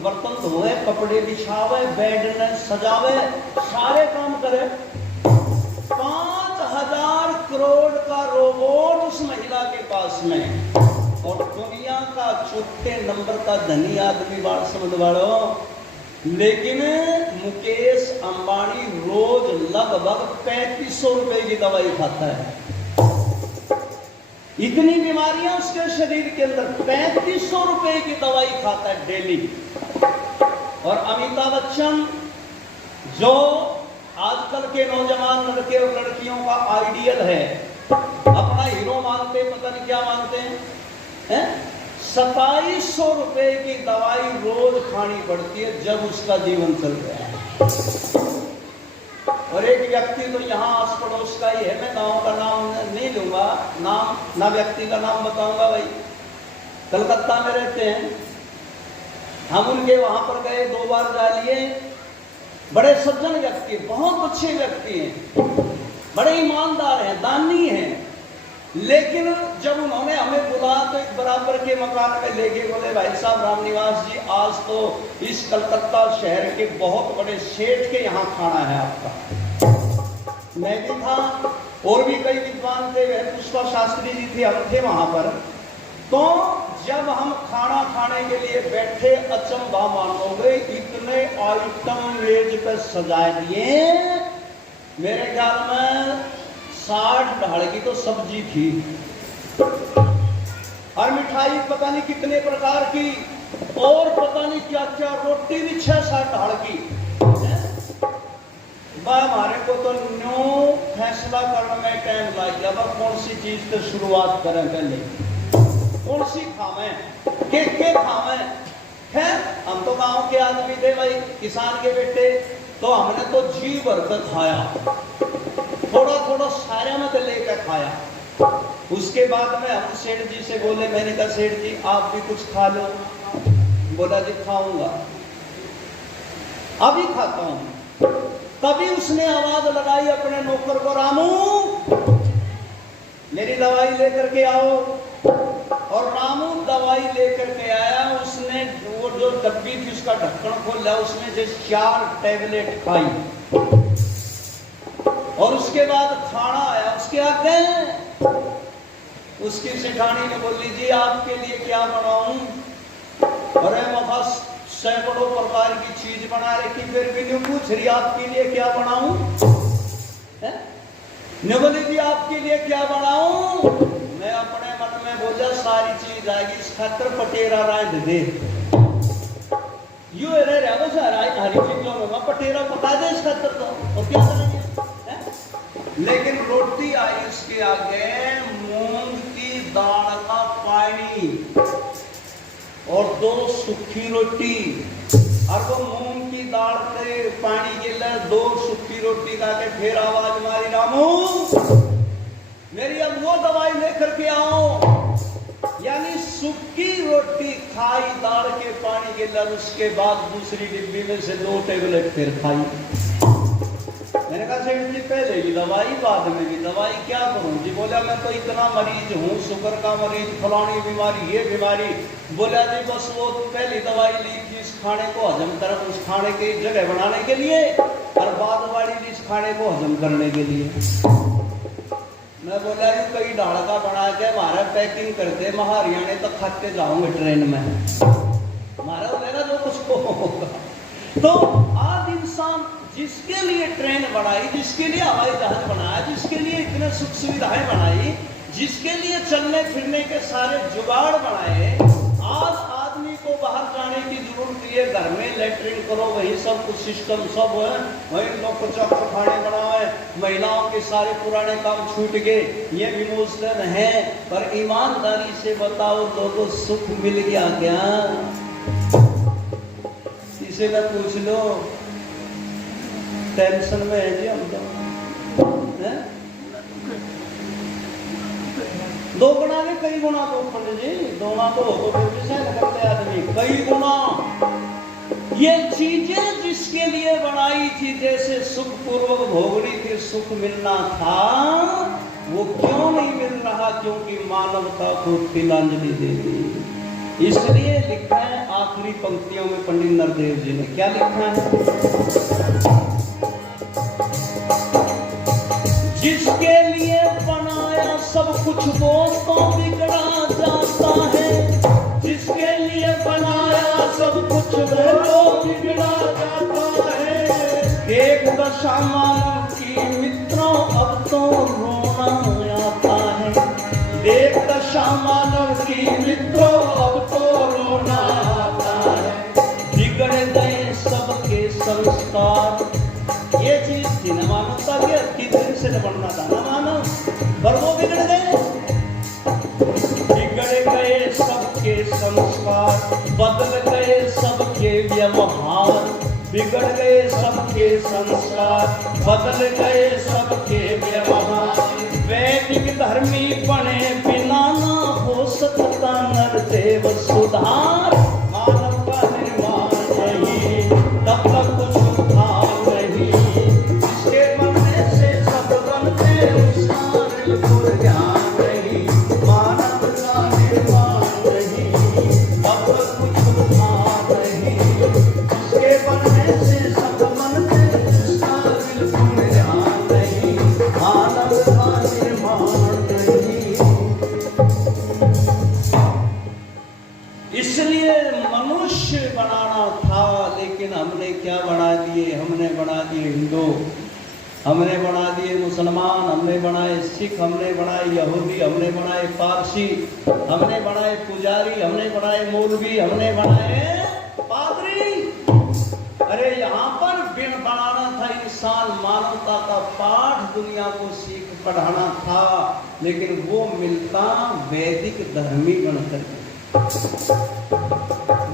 बर्तन धोए, कपड़े बिछावे, बेड ने सजावे, सारे काम करे। 5000 करोड़ का रोबोट उस महिला के पास में, और दुनिया का चौथे नंबर का धनी आदमी बात समझ वालो। लेकिन मुकेश अंबानी रोज लगभग 3500 रुपए की दवाई खाता है। इतनी बीमारियां उसके शरीर के अंदर, 3500 रुपए की दवाई खाता है डेली। और अमिताभ बच्चन जो आजकल के नौजवान लड़के और लड़कियों का आइडियल है, अपना हीरो मानते, पता नहीं क्या मानते हैं, 2700 रुपए की दवाई रोज खानी पड़ती है जब उसका जीवन चल रहा है। और एक व्यक्ति तो यहाँ आस पड़ोस का ही है, मैं गांव का नाम नहीं लूंगा, नाम ना व्यक्ति का नाम बताऊंगा। भाई कलकत्ता में रहते हैं, हम उनके वहां पर गए, 2 बार जा लिए। बड़े सज्जन व्यक्ति, बहुत अच्छे व्यक्ति हैं, बड़े ईमानदार हैं, दानी हैं। लेकिन जब उन्होंने हमें बुलाया तो एक बराबर के मकान में लेके बोले, भाई साहब रामनिवास जी, आज तो इस कलकत्ता शहर के बहुत बड़े सेठ के यहाँ खाना है आपका। मैं भी था, और भी कई विद्वान थे, वह पुष्पा शास्त्री जी थे, हम थे वहां पर। तो जब हम खाना खाने के लिए बैठे, अचंभा मानोगे, इतने आइटम मेज पे सजाए दिए। मेरे ख्याल में 60 ढाल की तो सब्जी थी, और मिठाई पता नहीं कितने प्रकार की, और पता नहीं क्या क्या, रोटी भी 6-7 ढाल की। हमारे को तो न्यू फैसला करने में टाइम लग गया, कौन सी चीज से शुरुआत करें, पहले कौन सी खावें, के खावें। खैर हम तो गांव के आदमी थे भाई, किसान के बेटे, तो हमने तो जी भर कर खाया, थोड़ा थोड़ा सारे में लेकर खाया। उसके बाद में हम सेठ जी से बोले, मैंने कहा सेठ जी आप भी कुछ खा लो। बोला जी खाऊंगा, अभी खाता हूं। तभी उसने आवाज लगाई अपने नौकर को, रामू मेरी दवाई लेकर के आओ। और रामू दवाई लेकर के आया। उसने वो जो डब्बी थी उसका ढक्कन खोला, उसमें से 4 टैबलेट खाई, और उसके बाद खाना आया उसके आगे। उसकी सेठानी ने बोली, जी आपके लिए क्या बनाऊं? अरे मफा सैकड़ों प्रकार की चीज बना रखी, फिर भी नहीं पूछ रही आपके लिए क्या बनाऊं? ने बोली जी आपके लिए क्या बनाऊं? मैं अपने मन में बोला सारी चीज आएगी, इस खातर पटेरा राय दे। यू रह रहा बस हरी चीजों में पटेरा पका दे इस खातर, तो और क्या करेंगे? लेकिन रोटी आई उसके आगे, मूंग की दाल का पानी और 2 सूखी रोटी। और वो मूंग की दाल के पानी के लिए 2 सूखी रोटी खा के फिर आवाज मारी, रामू मेरी अब वो दवाई लेकर के आओ। यानी सूखी रोटी खाई दाल के पानी के लिए, उसके बाद दूसरी डिब्बी में से 2 टैबलेट फिर खाई। मैंने कहा सेठ जी पहले भी दवाई बाद में भी दवाई, क्या करूं जी? बोला मैं तो इतना मरीज हूँ, शुगर का मरीज, फलानी बीमारी, ये बीमारी। बोला जी बस वो पहली दवाई ली थी इस खाने को हजम कर, उस खाने की जगह बनाने के लिए, और बाद वाली ली इस खाने को हजम करने के लिए। मैं बोला यू कई ढाल का बना के हमारा पैकिंग करते, मैं हरियाणा तक खाते जाऊंगे ट्रेन में, हमारा होगा जो कुछ होगा। तो आज इंसान जिसके लिए ट्रेन बनाई, जिसके लिए हवाई जहाज बनाया, जिसके लिए इतने सुख सुविधाएं बनाई, जिसके लिए चलने फिरने के सारे जुगाड़ बनाए, आज आदमी को बाहर जाने की जरूरत नहीं है। घर में लेटरिन करो, वही सब कुछ सिस्टम सब है, वही लोग कुछ खाने बनाए, महिलाओं के सारे पुराने काम छूट गए, ये विमोचन है। पर ईमानदारी से बताओ लोगों, सुख मिल गया क्या? किसी का पूछ लो, टेंशन में है जी हम तो, हैं? दो गुना ने कई गुना तो पंडित जी, दोना तो हो तो करते आदमी, कई गुना। ये चीजें जिसके लिए बनाई थी, जैसे सुख पूर्वक भोगनी थी, सुख मिलना था, वो क्यों नहीं मिल रहा? क्योंकि मानवता को तिलांजलि दे दी। इसलिए लिखा है आखिरी पंक्तियों में पंडित नरदेव जी ने क्या लिखा है? जिसके लिए बनाया सब कुछ वो तो बिगड़ा जाता है, जिसके लिए बनाया सब कुछ वो तो बिगड़ा जाता है। देख दशा मानव की मित्रों अब तो रोना आता है, देख दशा मानव की मित्रों अब तो रोना आता है। बिगड़ गए सबके संस्कार, ये चीज थी न मानवता की दिन से बनना था ना मानव, पर वो बिगड़ गए। बिगड़ गए सबके संस्कार, बदल गए सबके व्यवहार, बिगड़ गए सबके संस्कार, बदल गए सबके व्यवहार। वैदिक धर्मी बने बिना ना हो सकता नरदेव सुधार। मानव का निर्माण नहीं, तब तक कुछ उद्धार नहीं, जिसके बनने से सब बनते उसका बिल्कुल ध्यान नहीं। मानव का निर्माण नहीं, तब तक कुछ उद्धार नहीं, जिसके बनने से सब बनते उसका बिल्कुल ध्यान नहीं। मानव का निर्माण नहीं। इसलिए मनुष्य बनाना था, लेकिन हमने क्या बना दिए? हमने बना दिए हिंदू, हमने बना दिए मुसलमान, हमने बनाए सिख, हमने बनाए यहूदी, हमने बनाए पारसी, हमने बनाए पुजारी, हमने बनाए मौलवी, हमने बनाए पादरी। अरे यहाँ पर बिन बनाना था इंसान, मानवता का पाठ दुनिया को सीख पढ़ाना था, लेकिन वो मिलता वैदिक धर्मी बनकर।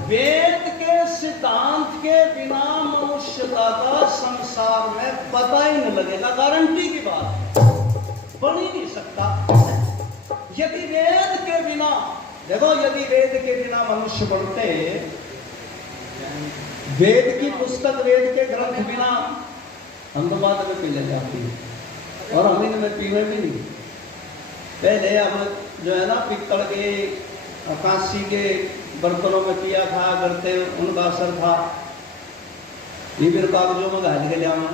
वेद के सिद्धांत के बिना मनुष्यता का संसार में पता ही नहीं लगेगा, गारंटी की बात, बन ही नहीं सकता। यदि वेद के बिना, देखो यदि वेद के बिना मनुष्य बनते, वेद की पुस्तक, वेद के ग्रंथ बिना हम तो बाद में पी ले जाती है, और हम इनमें पीने भी नहीं। पहले हम जो है ना पित्तल के कांसी के बर्तनों में पिया था करते, उनका असर था। ये फिर कागजों में घाल के लिया मैं,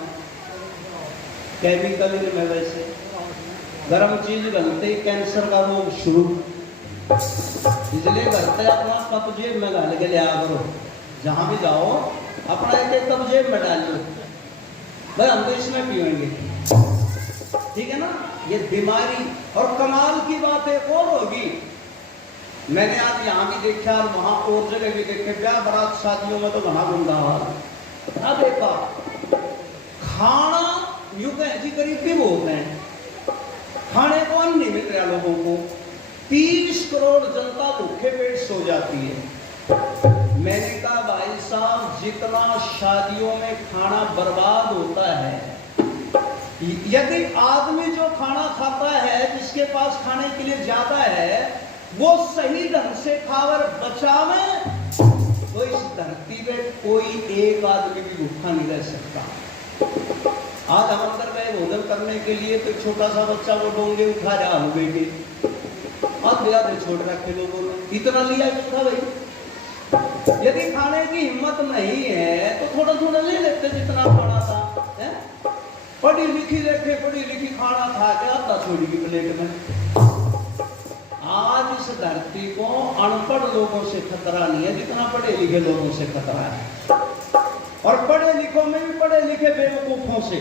केमिकल में वैसे गर्म चीज घलते ही कैंसर का रोग शुरू, इसलिए घलते अपना कप जेब में घाल के लिया करो, जहां भी जाओ अपना एक कप जेब में डाल लो, भाई हम तो इसमें पिएंगे, ठीक है ना। ये बीमारी, और कमाल की बात एक और होगी, मैंने आज यहाँ भी देखा और वहां और जगह भी देखे, ब्याह बारात शादियों में तो घना गुंडा हाल देखा। खाना यूं कहें जी गरीबी बहुत है, खाने को अन्न नहीं मिल रहा लोगों को, 30 करोड़ जनता भूखे पेट सो जाती है। मैंने कहा भाई साहब, जितना शादियों में खाना बर्बाद होता है, यदि आदमी जो खाना खाता है, जिसके पास खाने के लिए ज्यादा है, वो सही ढंग से खावर बचावे, तो इस धरती में कोई एक आदमी भी भूखा नहीं रह सकता। आज हम अंदर गए भोजन करने के लिए, तो छोटा सा बच्चा वो डोंगे उठा रहा हो गई, आधे छोड़ रखे लोगों ने, इतना लिया क्यों था भाई? यदि खाने की हिम्मत नहीं है तो थोड़ा थोड़ा ले लेते जितना खाना था, है? पढ़ी लिखी देखे, पढ़ी लिखी खाना खा के आधा छोड़ी की प्लेट में। आज इस धरती को अनपढ़ लोगों से खतरा नहीं है जितना पढ़े लिखे लोगों से खतरा है। और पढ़े लिखों में भी पढ़े लिखे बेवकूफों से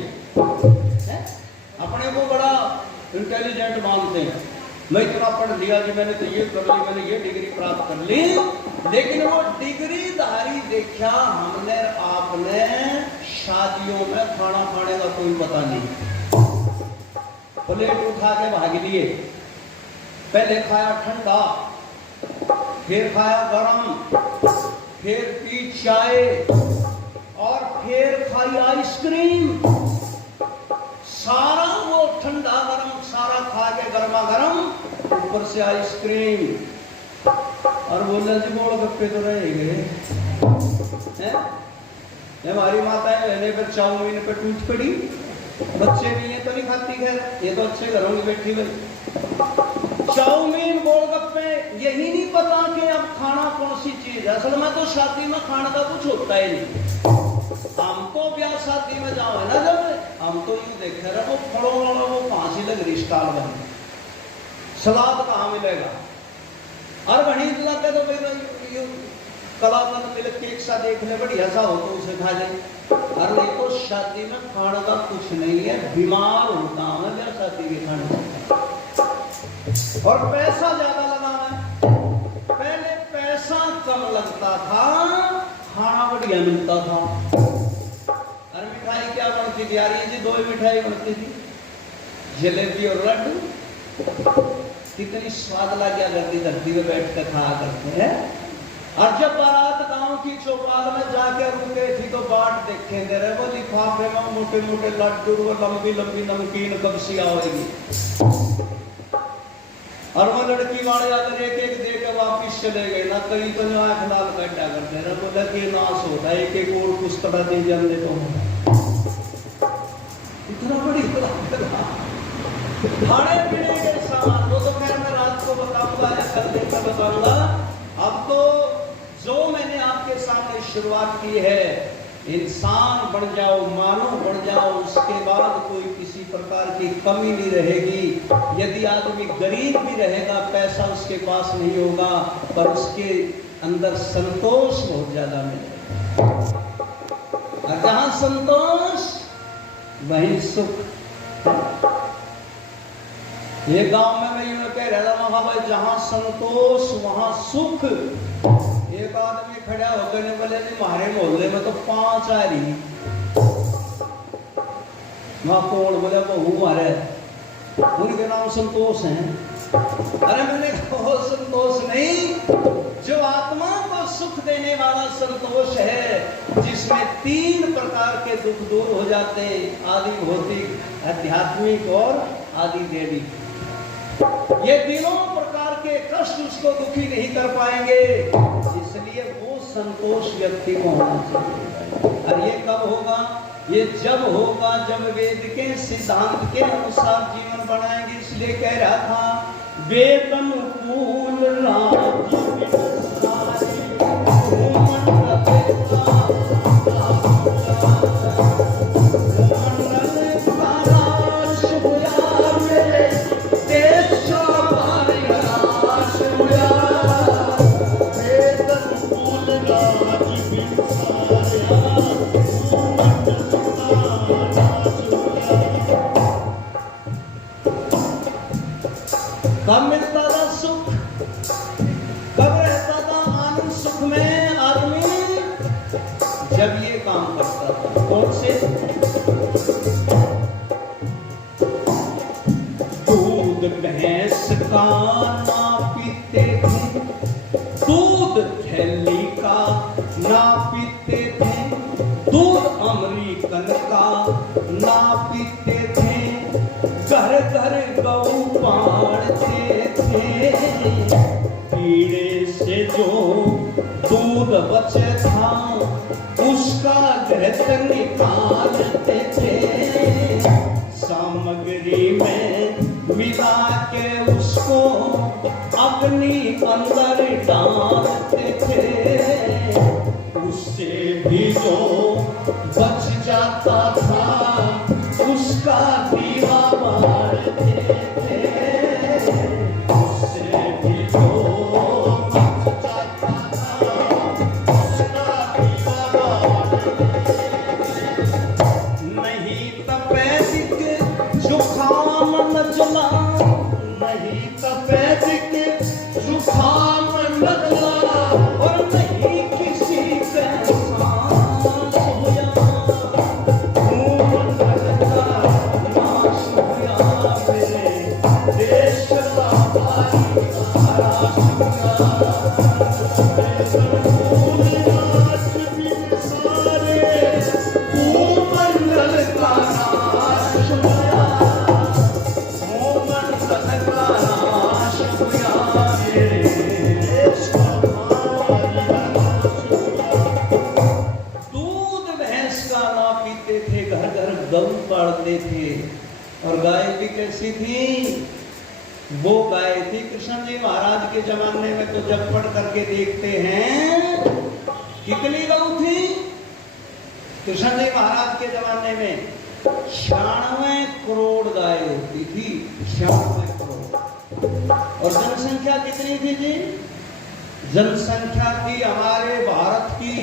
अपने को बड़ा इंटेलिजेंट मानते हैं। मैं इतना पढ़ लिया कि मैंने तो ये कर ली, मैंने ये डिग्री प्राप्त कर ली, लेकिन वो डिग्री धारी देखा हमने आपने शादियों में खाना खाने का कोई पता नहीं। प्लेट उठा के भाग लिए, पहले खाया ठंडा, फिर खाया गरम, फिर पी चाय और फिर खाई आइसक्रीम। सारा वो ठंडा गरम सारा खा के गर्मा गर्म, ऊपर से आइसक्रीम और बोलने जी गोलगप्पे तो रह गए। हमारी माताएं रहने पर चाउमीन पे टूट पड़ी, बच्चे भी ये तो नहीं खाती, खैर ये तो अच्छे घरों में बैठी हुई। चाउमीन गोलगप्पे, यही नहीं पता कि अब खाना कौन सी चीज है। असल में तो शादी में खाने का कुछ होता ही नहीं। हम तो ब्याह शादी में जाओ है ना, जब हम तो यूं देखे रहे वो फलों वाला वो फांसी लग रही स्टाल बन, सलाद कहाँ मिलेगा और बनी लगे तो भाई कलाकंद मिल केक सा देख ले बढ़िया सा हो तो उसे खा जाए। और नहीं तो शादी में खाने का कुछ नहीं है, बीमार होता है ब्याह शादी के खाने और पैसा ज्यादा लगा है। पहले पैसा कम लगता था, खाना बढ़िया मिलता था। और मिठाई क्या बनती थी यार, ये जी दो ही मिठाई बनती थी, जलेबी और लड्डू। कितनी स्वाद लगा करती धरती में बैठ कर खाया करते हैं। और जब बारात गांव की चौपाल में जाके रुके थी तो बाट देखे दे रहे वो लिफाफे में मोटे मोटे लड्डू और लंबी लंबी नमकीन कब सी आएगी। और वो लड़की वाले अगर एक एक दे के वापिस चले गए ना, कई तो जो आंख लाल बैठा करते रहे, बोला कि नाश होता है, एक एक और कुछ तरह दे जाने तो इतना बड़ी खाने पीने के सामान वो तो खैर मैं रात को बताऊंगा या कल दिन का बताऊंगा। अब तो जो मैंने आपके सामने शुरुआत की है, इंसान बन जाओ, मानव बन जाओ, उसके बाद कोई किसी प्रकार की कमी नहीं रहेगी। यदि आदमी गरीब भी रहेगा, पैसा उसके पास नहीं होगा, पर उसके अंदर संतोष बहुत ज्यादा मिलेगा। और जहां संतोष वहीं सुख। ये गांव में मैं यूं कह रहा था, भाई जहां संतोष वहां सुख। एक आदमी खड़ा होकर ने बोले जी हमारे मोहल्ले में तो 5 आ रही। वहां कौन? बोले बहू हमारे, उनके नाम संतोष हैं। अरे मैंने कहा संतोष नहीं, जो आत्मा को सुख देने वाला संतोष है, जिसमें 3 प्रकार के दुख दूर हो जाते हैं, आदि भौतिक, आध्यात्मिक और आदि दैविक। ये तीनों प्रकार के कष्ट उसको दुखी नहीं कर पाएंगे, इसलिए वो संतोष व्यक्ति को होना चाहिए। और ये कब होगा? ये जब होगा जब वेद के सिद्धांत के अनुसार जीवन बनाएंगे। इसलिए कह रहा था वेद अनुकूल कब मिलता था सुख? कब रहता था आनंद सुख में आदमी? जब ये काम करता था। कौन से? दूध भैंस का ना पीते थे, दूध थैली का ना पीते थे, दूध अमरीकन का ना पीते थे, घर घर गऊ पाड़ते थे, कीड़े से जो दूध बचे था उसका घृत निकालते थे, सामग्री में मिला के उसको अग्नि अंदर डालते थे, उससे भी जो बच जाता था उसका दीवा बारते थे, उससे भी जो बच जाता था उसका दीवा बारते थे। तपेदिक जुखाम नजला, नहीं तपेदिक जुखाम नजला, और नहीं किसी का सांस होया, भूमंडल का नाश होया, मेरे देश का भाई नाश होया, पालते थे। और गाय भी कैसी थी? वो गाय थी कृष्ण जी महाराज के जमाने में, तो जब पढ़ करके देखते हैं कितनी गौ थी कृष्ण जी महाराज के जमाने में? 96 करोड़ गाय होती थी, 96 करोड़। और जनसंख्या कितनी थी जी? जनसंख्या थी हमारे भारत की,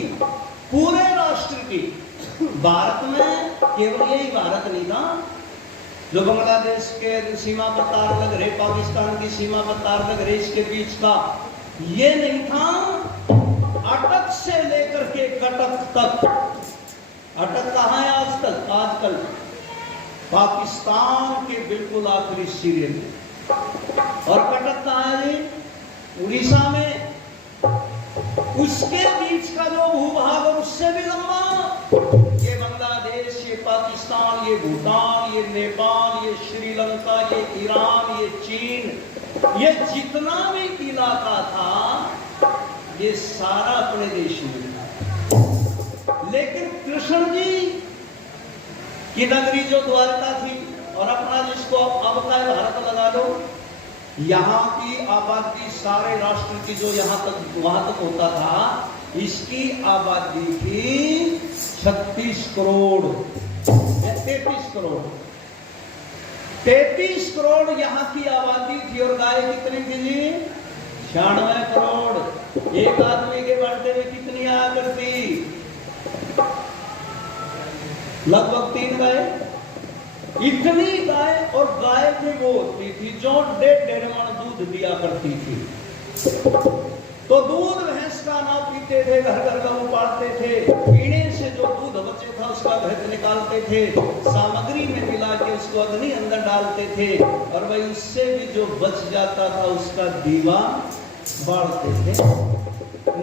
पूरे राष्ट्र की। भारत में केवल यही भारत नहीं था जो बांग्लादेश के सीमा पर तार लग रहे, पाकिस्तान की सीमा पर तार लग रहे, इसके बीच का ये नहीं था। अटक से लेकर के कटक तक, अटक कहाँ है आज तक? आजकल पाकिस्तान के बिल्कुल आखिरी सिरे में। और कटक कहाँ है जी? उड़ीसा में। उसके बीच का जो भूभाग और उससे भी लंबा, ये बांग्लादेश, ये पाकिस्तान, ये भूटान, ये नेपाल, ये श्रीलंका, ये ईरान, ये चीन, ये जितना भी इलाका था ये सारा अपने देश में था। लेकिन कृष्ण जी की नगरी जो द्वारका थी, और अपना जिसको अब का भारत लगा लो, यहाँ की आबादी सारे राष्ट्र की जो यहाँ तक वहां तक होता था, इसकी आबादी थी 36 करोड़, 33 करोड़, 33 करोड़ यहाँ की आबादी थी। और गाय कितनी थी जी? 96 करोड़। एक आदमी के बढ़ते में कितनी आया करती? लगभग 3 गाय। इतनी गाय, और गाय भी वो होती थी जो 1.5 मन दूध दिया करती थी। तो दूध भैंस का ना पीते थे, घर घर गऊ पालते थे, पीने से जो दूध बचे था उसका घृत निकालते थे, सामग्री में मिला के उसको अग्नि अंदर डालते थे, और भाई उससे भी जो बच जाता था उसका दीवा बांटते थे।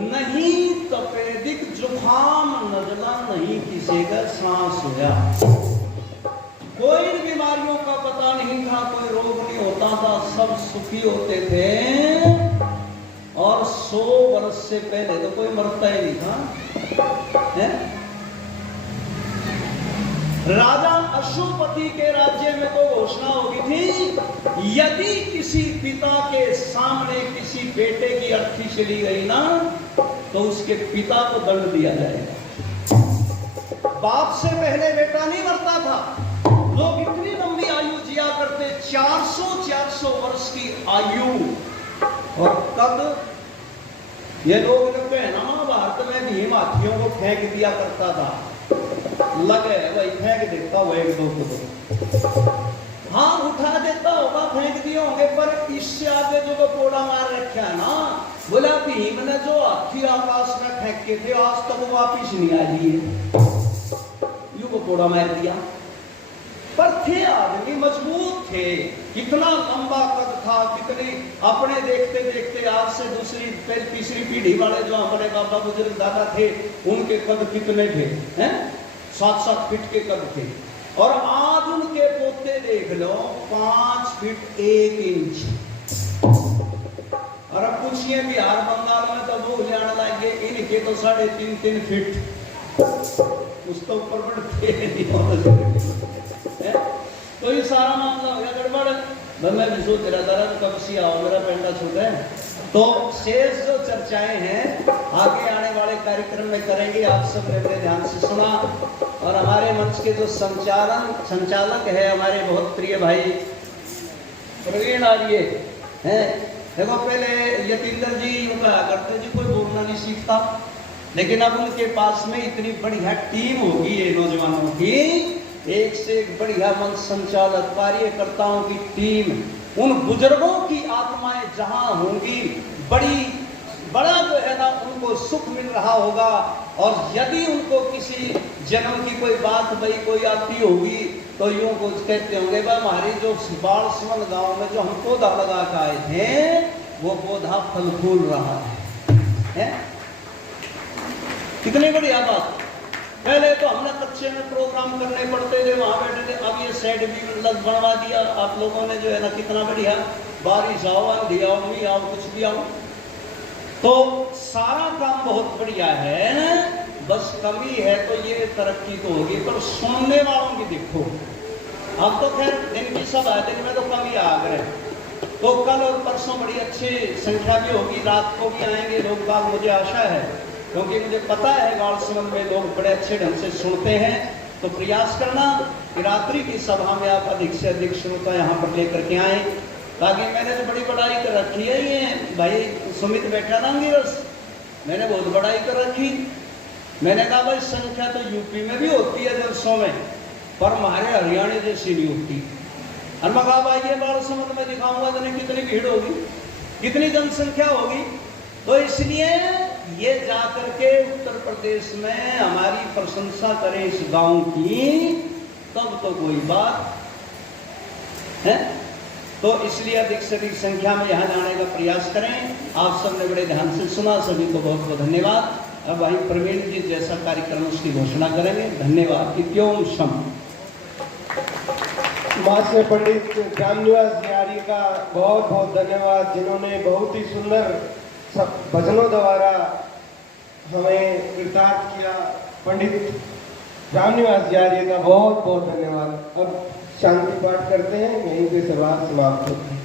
नहीं तपेदिक जुखाम नजला, नहीं किसी का सांस होया। कोई बीमारियों का पता नहीं था, कोई रोग नहीं होता था, सब सुखी होते थे। और 100 वर्ष से पहले तो कोई मरता ही नहीं था, है? राजा अशुपति के राज्य में तो घोषणा होगी थी, यदि किसी पिता के सामने किसी बेटे की अर्थी चली गई ना, तो उसके पिता को दंड दिया जाएगा। बाप से पहले बेटा नहीं मरता था। लोग इतनी लंबी आयु जिया करते, 400 वर्ष की आयु। और तब ये लोग कहते हैं ना, भारत में भीम हाथियों को फेंक दिया करता था, लगे भाई फेंक देता वो 1-2 को, हाँ उठा देता होगा, फेंक दिए होंगे, पर इससे आगे जो कोड़ा मार रखा है ना, बोला भीम ने जो हाथी आकाश में फेंके थे आज तक वो वापिस नहीं आई है, यूं को कोड़ा मार दिया। पर थे आदमी, मजबूत थे, कितना लंबा कद था, कितनी अपने देखते देखते आज से दूसरी फिर तीसरी पीढ़ी वाले जो हमारे बाबा बुजुर्ग दादा थे, उनके कद कितने थे? हैं? 7-7 फीट के कद थे। और आज उनके पोते देख लो 5 फीट 1 इंच। और अब पूछिए बिहार बंगाल में तो वो जाने लगे, इनके तो 3.5 फीट, उस तो ऊपर बढ़ते नहीं। तो ये सारा मामला हो गया गड़बड़। मैं भी सोच रहा था कब सी आओ, मेरा पेंटा छूटा है। तो शेष जो चर्चाएं हैं आगे आने वाले कार्यक्रम में करेंगे, आप सब ने अपने ध्यान से सुना। और हमारे मंच के जो संचालक है हमारे बहुत प्रिय भाई प्रवीण आर्य हैं। देखो पहले यतीन्द्र जी यूं कहा करते जी कोई बोलना नहीं सीखता, लेकिन अब उनके पास में इतनी बढ़िया टीम होगी है नौजवानों की, एक से एक बढ़िया मंच संचालक, कार्यकर्ताओं की टीम, उन बुजुर्गों की आत्माएं जहां होंगी, बड़ा जो है ना उनको सुख मिल रहा होगा। और यदि उनको किसी जन्म की कोई बात भाई कोई आती होगी तो यूं कुछ कहते होंगे भाई हमारी जो बालसमन गांव में जो हम पौधा लगा के आए थे वो पौधा फल फूल रहा है? कितनी बढ़िया बात। पहले तो हमने कच्चे में प्रोग्राम करने पड़ते थे, वहां बैठे थे, अब ये सेट भी बनवा दिया आप लोगों ने जो है ना, कितना बढ़िया। बारिश आओ, आंधी आओ, मी आओ, कुछ भी आओ, तो सारा काम बहुत बढ़िया है। बस कमी है तो ये तरक्की तो होगी, पर सुनने वालों की देखो। अब तो खैर दिन की सब है, दिन में तो कमी आ गए, तो कल और परसों बड़ी अच्छी संख्या भी होगी, रात को भी आएंगे लोग बाग, मुझे आशा है, क्योंकि मुझे पता है गालसमंद में लोग बड़े अच्छे ढंग से सुनते हैं। तो प्रयास करना कि रात्रि की सभा में आप अधिक से अधिक श्रोता यहाँ पर लेकर के आए, ताकि मैंने तो बड़ी बड़ाई कर रखी है। ये भाई सुमित बैठा ना गिरस, मैंने बहुत बड़ाई कर रखी। मैंने कहा भाई संख्या तो यूपी में भी होती है जलसों में, पर हमारे हरियाणा जैसी नहीं होती। और मैं कहा भाई ये बालसमंद में दिखाऊंगा तो कितनी भीड़ होगी, कितनी जनसंख्या होगी। तो इसलिए ये जाकर के उत्तर प्रदेश में हमारी प्रशंसा करें इस गांव की, तब तो कोई बात है। तो इसलिए अधिक से अधिक संख्या में यहाँ जाने का प्रयास करें। आप सबने बड़े ध्यान से सुना, सभी को बहुत बहुत धन्यवाद। अब भाई प्रवीण जी जैसा कार्यक्रम उसकी घोषणा करेंगे। धन्यवाद। इत्योम शम। मास्य पंडित रामनिवास जी आर्य का बहुत बहुत धन्यवाद, जिन्होंने बहुत ही सुंदर भजनों द्वारा हमें कृतार्थ किया। पंडित रामनिवास जी आर्य का बहुत बहुत धन्यवाद। अब शांति पाठ करते हैं, यहीं पे सभा समाप्त होती है।